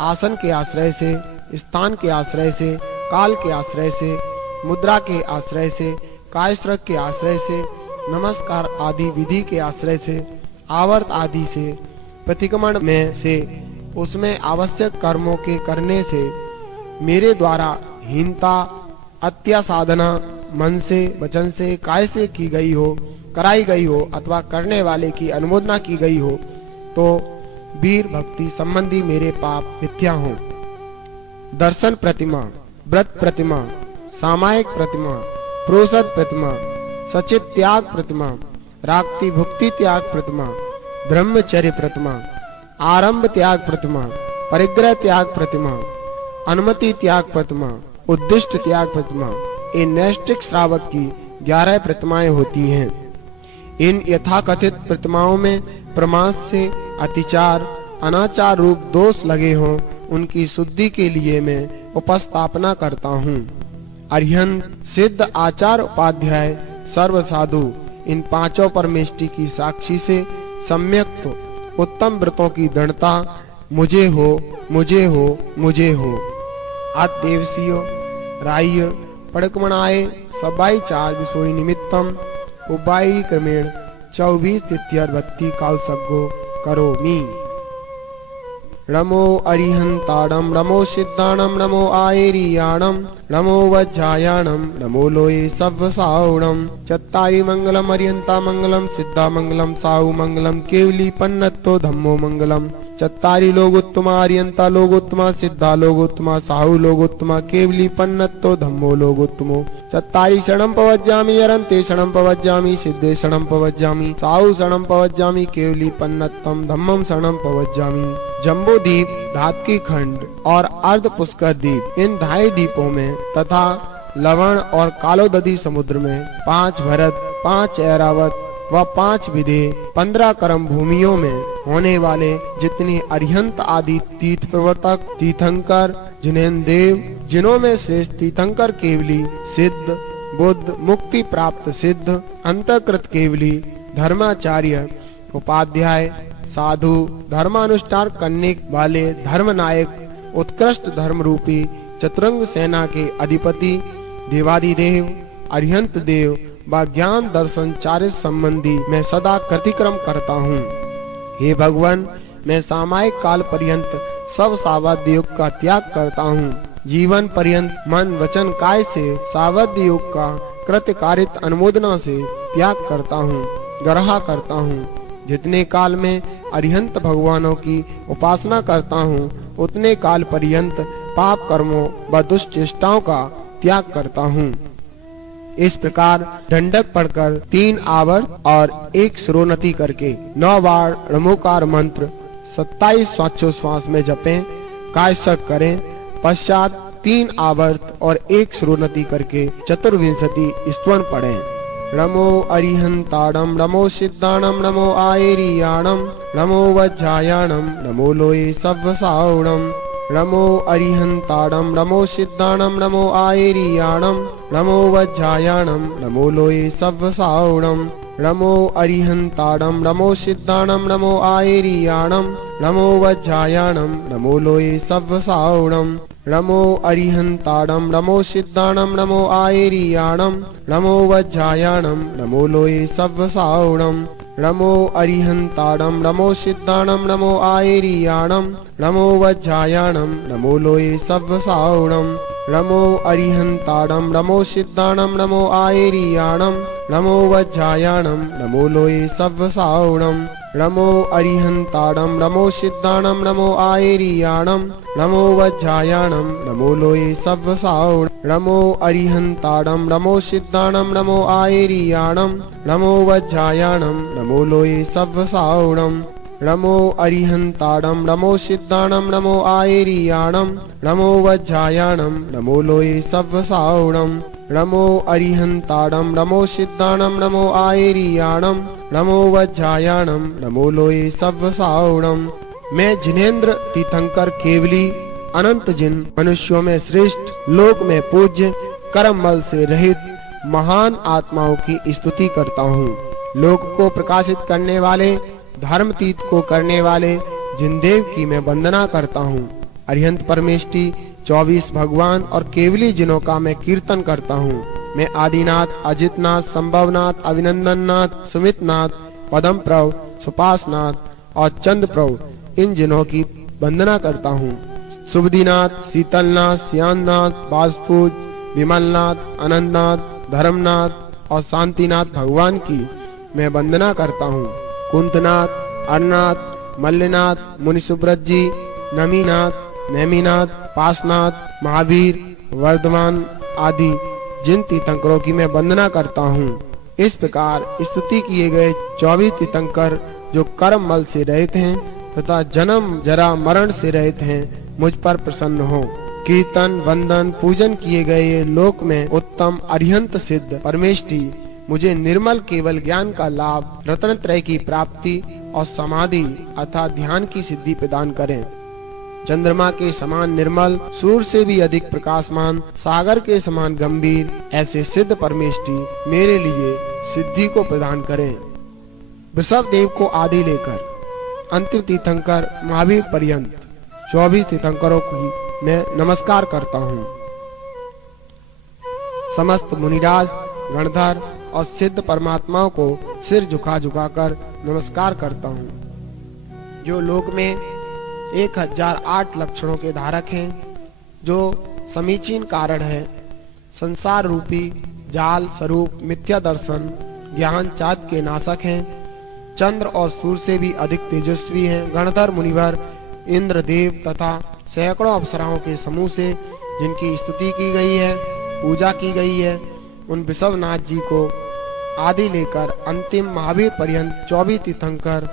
आसन के आश्रय से, स्थान के आश्रय से, काल के आश्रय से, मुद्रा के आश्रय से, कायसक के आश्रय से, नमस्कार आदि विधि के आश्रय से, आवर्त आदि से, प्रतिक्रमण में से, उसमें आवश्यक कर्मों के करने से, मेरे द्वारा हीनता, अत्यासाधना, मन से, वचन से, काय से की गई हो, कराई गई हो अथवा करने वाले की अनुमोदना की गई हो, तो वीर भक्ति संबंधी मेरे पाप मिथ्या हो। दर्शन प्रतिमा, व्रत प्रतिमा, सामायिक प्रतिमा, प्रोषद प्रतिमा, सचित त्याग प्रतिमा, राक्ति भुक्ति त्याग प्रतिमा, ब्रह्मचर्य प्रतिमा, आरंभ त्याग प्रतिमा, परिग्रह त्याग प्रतिमा, अनुमति त्याग प्रतिमा, उद्दिष्ट त्याग प्रतिमा, ये नैष्ठिक श्रावक की 11 प्रतिमाएं होती हैं। इन यथाकथित प्रतिमाओं में प्रमाद से अतिचार, अनाचार रूप दोष लगे हों, उनकी शुद्धि के लिए मैं उपस्थापना करता हूँ। अरिहंत, सिद्ध, आचार, उपाध्याय, सर्व साधु, इन पांचों परमेष्टि की साक्षी से सम्यक्त उत्तम व्रतों की दृढ़ता मुझे हो, मुझे हो, मुझे हो। आद देवसियो राह्य पड़कमणाए सबाई चार विषोई निमित्तम उबाई क्रमेण 24 तिथ्यर्वत्ति कालसग्गो करोमि। नमो अरिहंताणं, नमो सिद्धाणं, नमो आयेरियाणं, नमो वज्रायाणं, नमो लोये सव्वसावणं। चत्तारि मंगलम अरिहंता मंगलम, सिद्धा मंगलम, साहु मंगलम, केवली पन्नत्तो धम्मो मंगलम। चत्तारि लोगोत्तमा अरिहंता लोगोत्तमा, सिद्धा लोगोत्तमा, साहु लोगोत्तमा, केवली पन्नत्तो धम्मो लोगोत्तमो। चत्तारि शरणं पवज्जामि, अरन्ते शरणं पवज्जामि, सिद्धे शरणं पवज्जामि, साहु शरणं पवज्जामि, केवली पन्नत्तम धम्मं शरणं पवज्जामि। जम्बो द्वीप, धात्की खंड और अर्ध पुष्कर द्वीप, इन 2.5 द्वीपों में तथा लवण और कालोदधी समुद्र में 5 भरत, 5 ऐरावत व 5 विधे, 15 कर्म भूमियों में होने वाले जितने अरिहंत आदि तीर्थ प्रवर्तक, तीर्थंकर, जिनेन्द्र देव, जिनों में श्रेष्ठ तीर्थंकर केवली, सिद्ध, बुद्ध, मुक्ति प्राप्त सिद्ध, अंतकृत केवली, धर्माचार्य, उपाध्याय, साधु, धर्मानुष्ठान करने वाले धर्मनायक, उत्कृष्ट धर्म रूपी चतुरंग सेना के अधिपति, देवादिदेव, अरिहंत देव व ज्ञान दर्शन चारित्र संबंधी मैं सदा प्रतिक्रम करता हूँ। हे भगवान, मैं सामायिक काल पर्यंत सब सावध योग का त्याग करता हूँ। जीवन पर्यंत मन, वचन, काय से सावध योग का कृतकारित अनुमोदना से त्याग करता हूँ, ग्रहा करता हूँ। जितने काल में अरिहंत भगवानों की उपासना करता हूँ, उतने काल पर्यंत पाप कर्मों व दुष्ट चेष्टाओं का त्याग करता हूँ। इस प्रकार दंडक पढ़कर 3 आवर्त और 1 श्रोनति करके 9 बार णमोकार मंत्र 27 श्वासोच्छ्वास में जपें, कायसक करें। पश्चात 3 आवर्त और 1 श्रोनति करके 24 स्तवन पढ़ें। नमो अरिहंताणं, नमो सिद्धाणं, नमो आयेरियाणं, नमो वज्रायाणं, नमो लोये सव्वसावणं। नमो अरिहंताणं, नमो सिद्धाणं, नमो आयेरियाणं, नमो वज्रायाणं, नमो लोये सव्वसावणं। नमो अरिहंताणं, नमो सिद्धाणं, नमो आयेरियाणं, नमो वज्रायाणं, नमो लोये सव्वसावणं। नमो अरिहंताणं, नमो सिद्धाणं, नमो आयेरियाणं, नमो वज्रायाणं, नमो लोये सव्वसावणं। नमो अरिहंताणं, नमो सिद्धाणं, नमो आयेरियाणं, नमो वज्रायाणं, नमो लोये सव्वसावणं। नमो अरिहंताणं, नमो सिद्धाणं, नमो आयेरियाणं, नमो वज्रायाणं, नमो लोये सव्वसावणं। नमो अरिहंताणं नमो सिद्धाणं नमो आयरियाणं नमो वज्रायाणं नमो लोये सव्वसावणं नमो अरिहंताणं नमो सिद्धाणं नमो आयरियाणं नमो वज्रायाणं नमो लोये सव्वसावणं नमो अरिहंताणं नमो सिद्धाणं नमो आयरियाणं नमो वज्रायाणं नमो लोये सव्वसावणं नमो अरिहंताणं नमो सिद्धाणं नमो आयरियाणं नमो वज्रायाणं नमो लोये सव्वसावणं। मैं जिनेंद्र तीर्थंकर केवली अनंत जिन मनुष्यों में श्रेष्ठ, लोक में पूज्य, कर्म मल से रहित महान आत्माओं की स्तुति करता हूँ। लोक को प्रकाशित करने वाले, धर्मतीत को करने वाले जिनदेव की मैं वंदना करता हूँ। अरिहंत परमेष्टि 24 भगवान और केवली जिनों का मैं कीर्तन करता हूँ। मैं आदिनाथ, अजितनाथ, संभवनाथ, अभिनंदननाथ, सुमितनाथ, पदम प्रभ, सुपासनाथ और चंद प्रभ इन जिनों की वंदना करता हूँ। सुबुदिनाथ, शीतलनाथ, श्यामनाथ, बासपूज, विमलनाथ, आनंदनाथ, धर्मनाथ और शांतिनाथ भगवान की मैं वंदना करता हूँ। कुंतनाथ, अरनाथ, मल्लनाथ, मुनिसुब्रत जी, नमीनाथ, नेमिनाथ, पासनाथ, महावीर, वर्धमान आदि जिन तीर्थंकरों की मैं वंदना करता हूँ। इस प्रकार स्तुति किए गए 24 तीर्थंकर जो कर्म मल से रहित हैं तथा जन्म जरा मरण से रहित हैं, मुझ पर प्रसन्न हो। कीर्तन, वंदन, पूजन किए गए ये लोक में उत्तम अरिहंत सिद्ध परमेष्टि मुझे निर्मल केवल ज्ञान का लाभ, रत्नत्रय की प्राप्ति और समाधि अर्थात ध्यान की सिद्धि प्रदान करें। चंद्रमा के समान निर्मल, सूर्य से भी अधिक प्रकाशमान, सागर के समान गंभीर ऐसे सिद्ध परमेष्टि मेरे लिए सिद्धि को प्रदान करें। वृषभ देव को आदि लेकर अंतिम तीर्थंकर महावीर पर्यंत 24 तीर्थंकरों की मैं नमस्कार करता हूँ। समस्त मुनिराज, गणधर और सिद्ध परमात्माओं को सिर झुका झुकाकर नमस्कार करता हूँ। जो लोक में 1008 लक्षणों के धारक हैं, जो समीचीन कारण है, संसार रूपी जाल स्वरूप मिथ्या दर्शन ज्ञान चाँद के नाशक हैं, चंद्र और सूर्य से भी अधिक तेजस्वी हैं, गणधर, मुनिवर, इंद्र, देव तथा सैकड़ों अप्सराओं के समूह से जिनकी स्तुति की गई है, पूजा की गई है, उन वृषभनाथ जी को आदि लेकर अंतिम महावीर पर्यंत 24 तीर्थंकर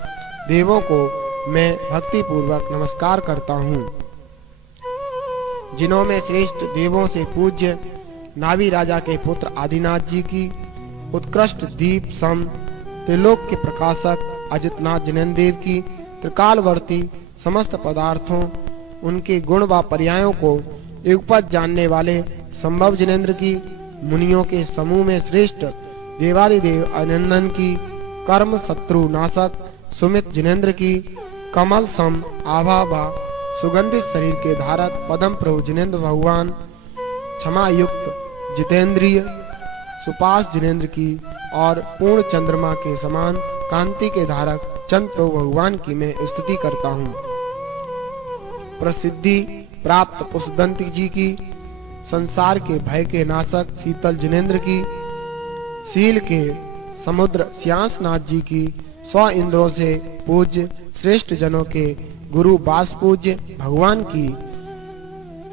देवों को मैं भक्ति पूर्वक नमस्कार करता हूँ। जिन्हों में श्रेष्ठ देवों से पूज्य नाभि राजा के पुत्र आदिनाथ जी की, उत्कृष्ट दीप सम त्रिलोक के प्रकाशक अजितनाथ जिनेंद्र देव की, त्रिकालवर्ती समस्त पदार्थों उनके गुण व पर्यायों को युगपत जानने वाले संभव जिनेंद्र की, मुनियों के समूह में श्रेष्ठ देवादिदेव अनंदन की, कर्म शत्रु नाशक सुमित जिनेंद्र की, कमल सम आभा व सुगंधित शरीर के धारक पदम प्रभु जिनेंद्र भगवान, क्षमा युक्त जितेंद्रिय सुपास जिनेंद्र की और पूर्ण चंद्रमा के समान कांति के धारक चंद्र प्रभु भगवान की मैं स्तुति करता हूँ। प्रसिद्धि प्राप्त पुष्पदंती जी की, संसार के भय के नाशक शीतल जिनेंद्र की, शील के समुद्र श्यासनाथ जी की, 100 इंद्रों से पूज्य श्रेष्ठ जनों के गुरु बास पूज्य भगवान की,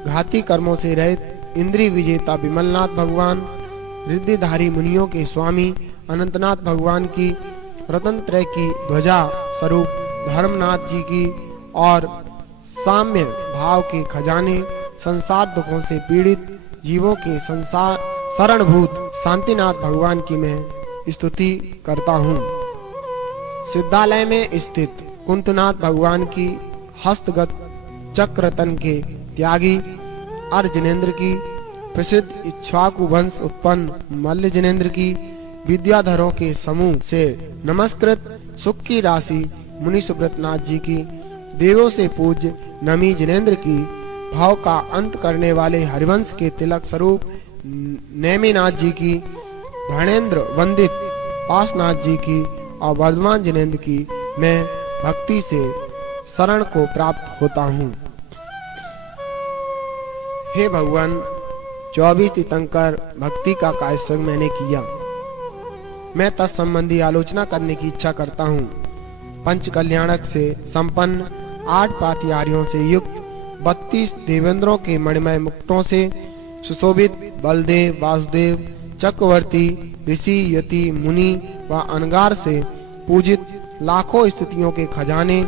घाती कर्मों से रहित इंद्रिय विजेता विमलनाथ भगवान, रिद्धिधारी मुनियों के स्वामी अनंतनाथ भगवान की, रत्नत्रय की ध्वजा स्वरूप धर्मनाथ जी की और साम्य भाव के खजाने संसार दुखों से पीड़ित जीवों के संसार शरणभूत शांतिनाथ भगवान की मैं स्तुति करता हूँ। सिद्धालय में स्थित कुंतनाथ भगवान की, हस्तगत चक्रतन के त्यागी अर्जुनेंद्र की, प्रसिद्ध इक्ष्वाकु वंश उत्पन्न मल्ल जिनेंद्र की, विद्याधरों के समूह से नमस्कृत सुख की राशि मुनि सुब्रतनाथ जी की, देवों से पूज्य नमी जिनेंद्र की, भाव का अंत करने वाले हरिवंश के तिलक स्वरूप नेमिनाथ जी की, धनेन्द्र वंदित पासनाथ जी की और वर्धमान जिनेंद्र की मैं भक्ति से शरण को प्राप्त होता हूँ। हे भगवान, 24 तीर्थंकर भक्ति का कायसंग मैंने किया। मैं तत्संबंधी आलोचना करने की इच्छा करता हूँ। पंच कल्याणक से संपन्न 8 पातिहारियों से युक्त 32 देवेंद्रों के मणिमय मुकुटों से सुशोभित बलदेव, वासुदेव, चक्रवर्ती, ऋषि, यति, मुनि व अनगार से पूजित लाखों स्तुतियों के खजाने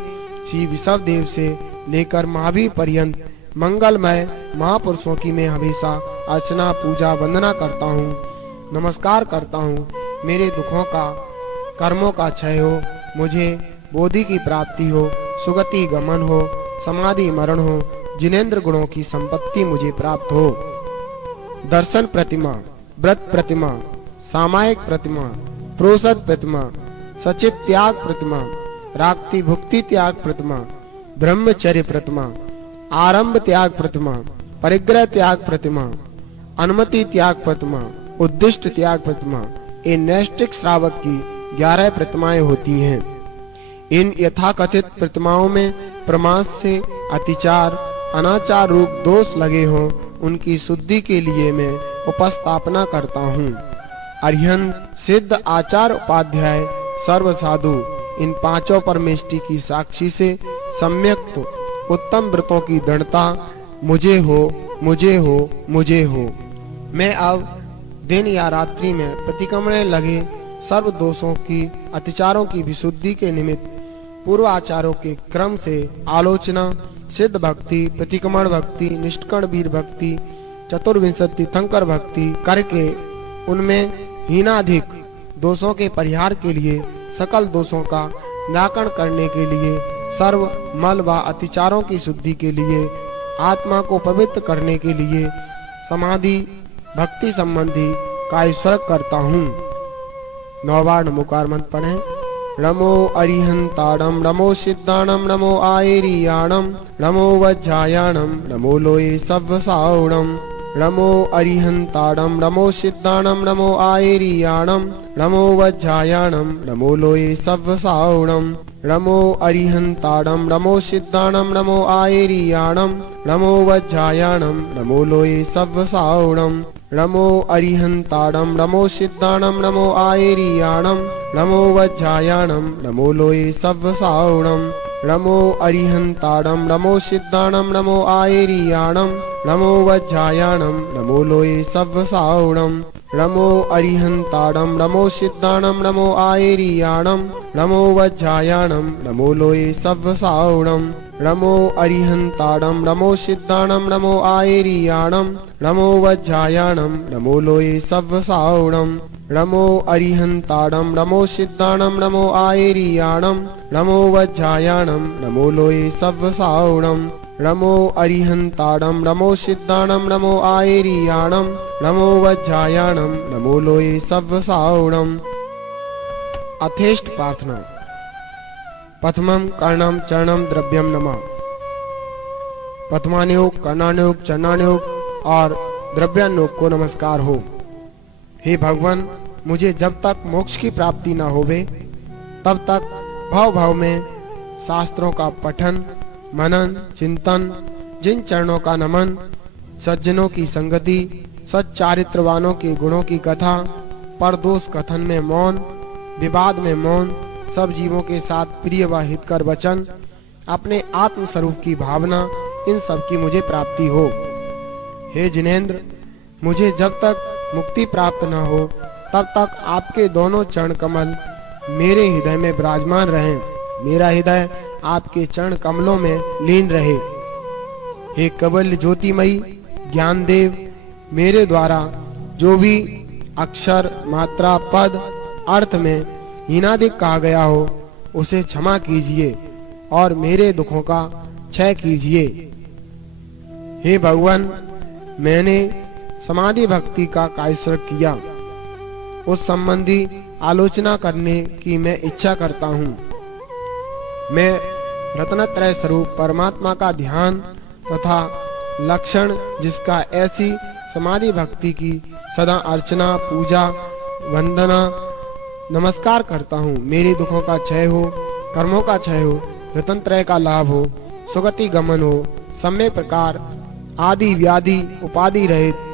श्री विश्वदेव से लेकर महावीर पर्यंत मंगलमय महापुरुषों की मैं हमेशा अर्चना, पूजा, वंदना करता हूँ, नमस्कार करता हूँ। मेरे दुखों का, कर्मों का क्षय हो, मुझे बोधि की प्राप्ति हो, सुगति गमन हो, समाधि मरण हो, जिनेंद्र गुणों की संपत्ति मुझे प्राप्त हो। दर्शन प्रतिमा, व्रत प्रतिमा, सामायिक प्रतिमा, प्रोषद प्रतिमा, सचित त्याग प्रतिमा, राक्ति भुक्ति त्याग प्रतिमा, ब्रह्मचर्य प्रतिमा, आरंभ त्याग प्रतिमा, परिग्रह त्याग प्रतिमा, अनुमति त्याग प्रतिमा, उद्दिष्ट त्याग प्रतिमा, ये नैष्ठिक श्रावक की 11 प्रतिमाएं होती हैं। इन यथाकथित प्रतिमाओं में प्रमाद से अतिचार, अनाचार रूप दोष लगे हों, उनकी शुद्धि के लिए मैं उपस्थापना करता हूँ। अरिहंत, सिद्ध, आचार, उपाध्याय, सर्व साधु, इन पांचों परमेष्टि की साक्षी से सम्यक्त उत्तम व्रतों की दृढ़ता मुझे हो, मुझे हो, मुझे हो। मैं अब दिन या रात्रि में प्रतिक्रमण लगे सर्व दोषों की, अतिचारों की विशुद्धि के निमित्त पूर्व आचारों के क्रम से आलोचना, सिद्ध भक्ति, प्रतिक्रमण भक्ति, निष्कण वीर भक्ति, चतुर्विंशति तीर्थंकर भक्ति करके उनमें हीनाधिक दोषों के परिहार के लिए, सकल दोषों का निराकरण करने के लिए, सर्व मल व अतिचारों की शुद्धि के लिए, आत्मा को पवित्र करने के लिए समाधि भक्ति संबंधी कायस्वरक करता हूँ। 9 बार नमोकार मंत्र पढ़ें। नमो अरिहंताणम, नमो सिद्धाणम, नमो आयरियाणम, नमो वज्रायाणम, नमो लोये सव्वसावणम। नमो अरिहंताणम, नमो सिद्धाणम, नमो आयरियाणम, नमो वज्रायाणम, नमो लोये सव्वसावणम। नमो अरिहंताणम, नमो सिद्धाणम, नमो आयरियाणम, नमो वज्रायाणम, नमो लोये सव्वसावणम। नमो अरिहंताणम, नमो सिद्धाणम, नमो आयरियाणम, नमो वज्रायाणम, नमो लोये सव्वसावणम। नमो अरिहंताणम, नमो सिद्धाणम, नमो आयरियाणम, नमो वज्रायाणम, नमो लोये सव्वसावणम। नमो अरिहंताणम, नमो सिद्धाणम, नमो आयरियाणम, नमो वज्रायाणम, नमो लोये सव्वसावणम। नमो अरिहंताणम, नमो सिद्धाणम, नमो आयरियाणम, नमो वज्रायाणम, नमो लोये सव्वसावणम। नमो अरिहंताणम, नमो सिद्धाणम, नमो आयरियाणम, नमो वज्रायाणम, नमो लोये सव्वसावणम। नमो अरिहंताणम, नमो सिद्धाणम, नमो आयरियाणम, नमो वज्रायाणम, नमो लोये सव्वसावणम। अथेष्ट प्रार्थना। प्रथमम कर्णम चरणम द्रव्यम नमः। प्रथमानुयोग, कर्णानुयोग, चरणानुयोग और द्रव्यानुयोग को नमस्कार हो। हे भगवान, मुझे जब तक मोक्ष की प्राप्ति न होवे तब तक भाव भाव में शास्त्रों का पठन, मनन, चिंतन, जिन चरणों का नमन, सज्जनों की संगति, सच्चारित्रवानों के गुणों की कथा, परदोष कथन में मौन, विवाद में मौन, सब जीवों के साथ प्रिय व हितकर वचन, अपने आत्म स्वरूप की भावना, इन सब की मुझे प्राप्ति हो। हे जिनेंद्र, मुझे जब तक मुक्ति प्राप्त न हो तब तक आपके दोनों चरण कमल मेरे हृदय में विराजमान रहें, मेरा हृदय आपके चरण कमलों में लीन रहे। हे कबल ज्योतिमयी ज्ञानदेव, मेरे द्वारा जो भी अक्षर, मात्रा, पद, अर्थ में हीनाधिक कहा गया हो उसे क्षमा कीजिए और मेरे दुखों का क्षय कीजिए। हे भगवान, मैंने समाधि भक्ति का कायस्वरक किया, उस संबंधी आलोचना करने की मैं इच्छा करता हूँ। मैं रत्नत्रय स्वरूप परमात्मा का ध्यान तथा लक्षण जिसका ऐसी समाधि भक्ति की सदा अर्चना, पूजा, वंदना, नमस्कार करता हूँ। मेरे दुखों का क्षय हो, कर्मों का क्षय हो, रत्नत्रय का लाभ हो, सुगति गमन हो, सम्य प्रकार आदि व्याधि उपाधि रहित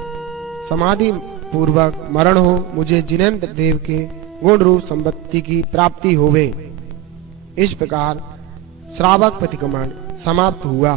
समाधि पूर्वक मरण हो, मुझे जिनेंद्र देव के गुण रूप संपत्ति की प्राप्ति होवे। इस प्रकार श्रावक प्रतिक्रमण समाप्त हुआ।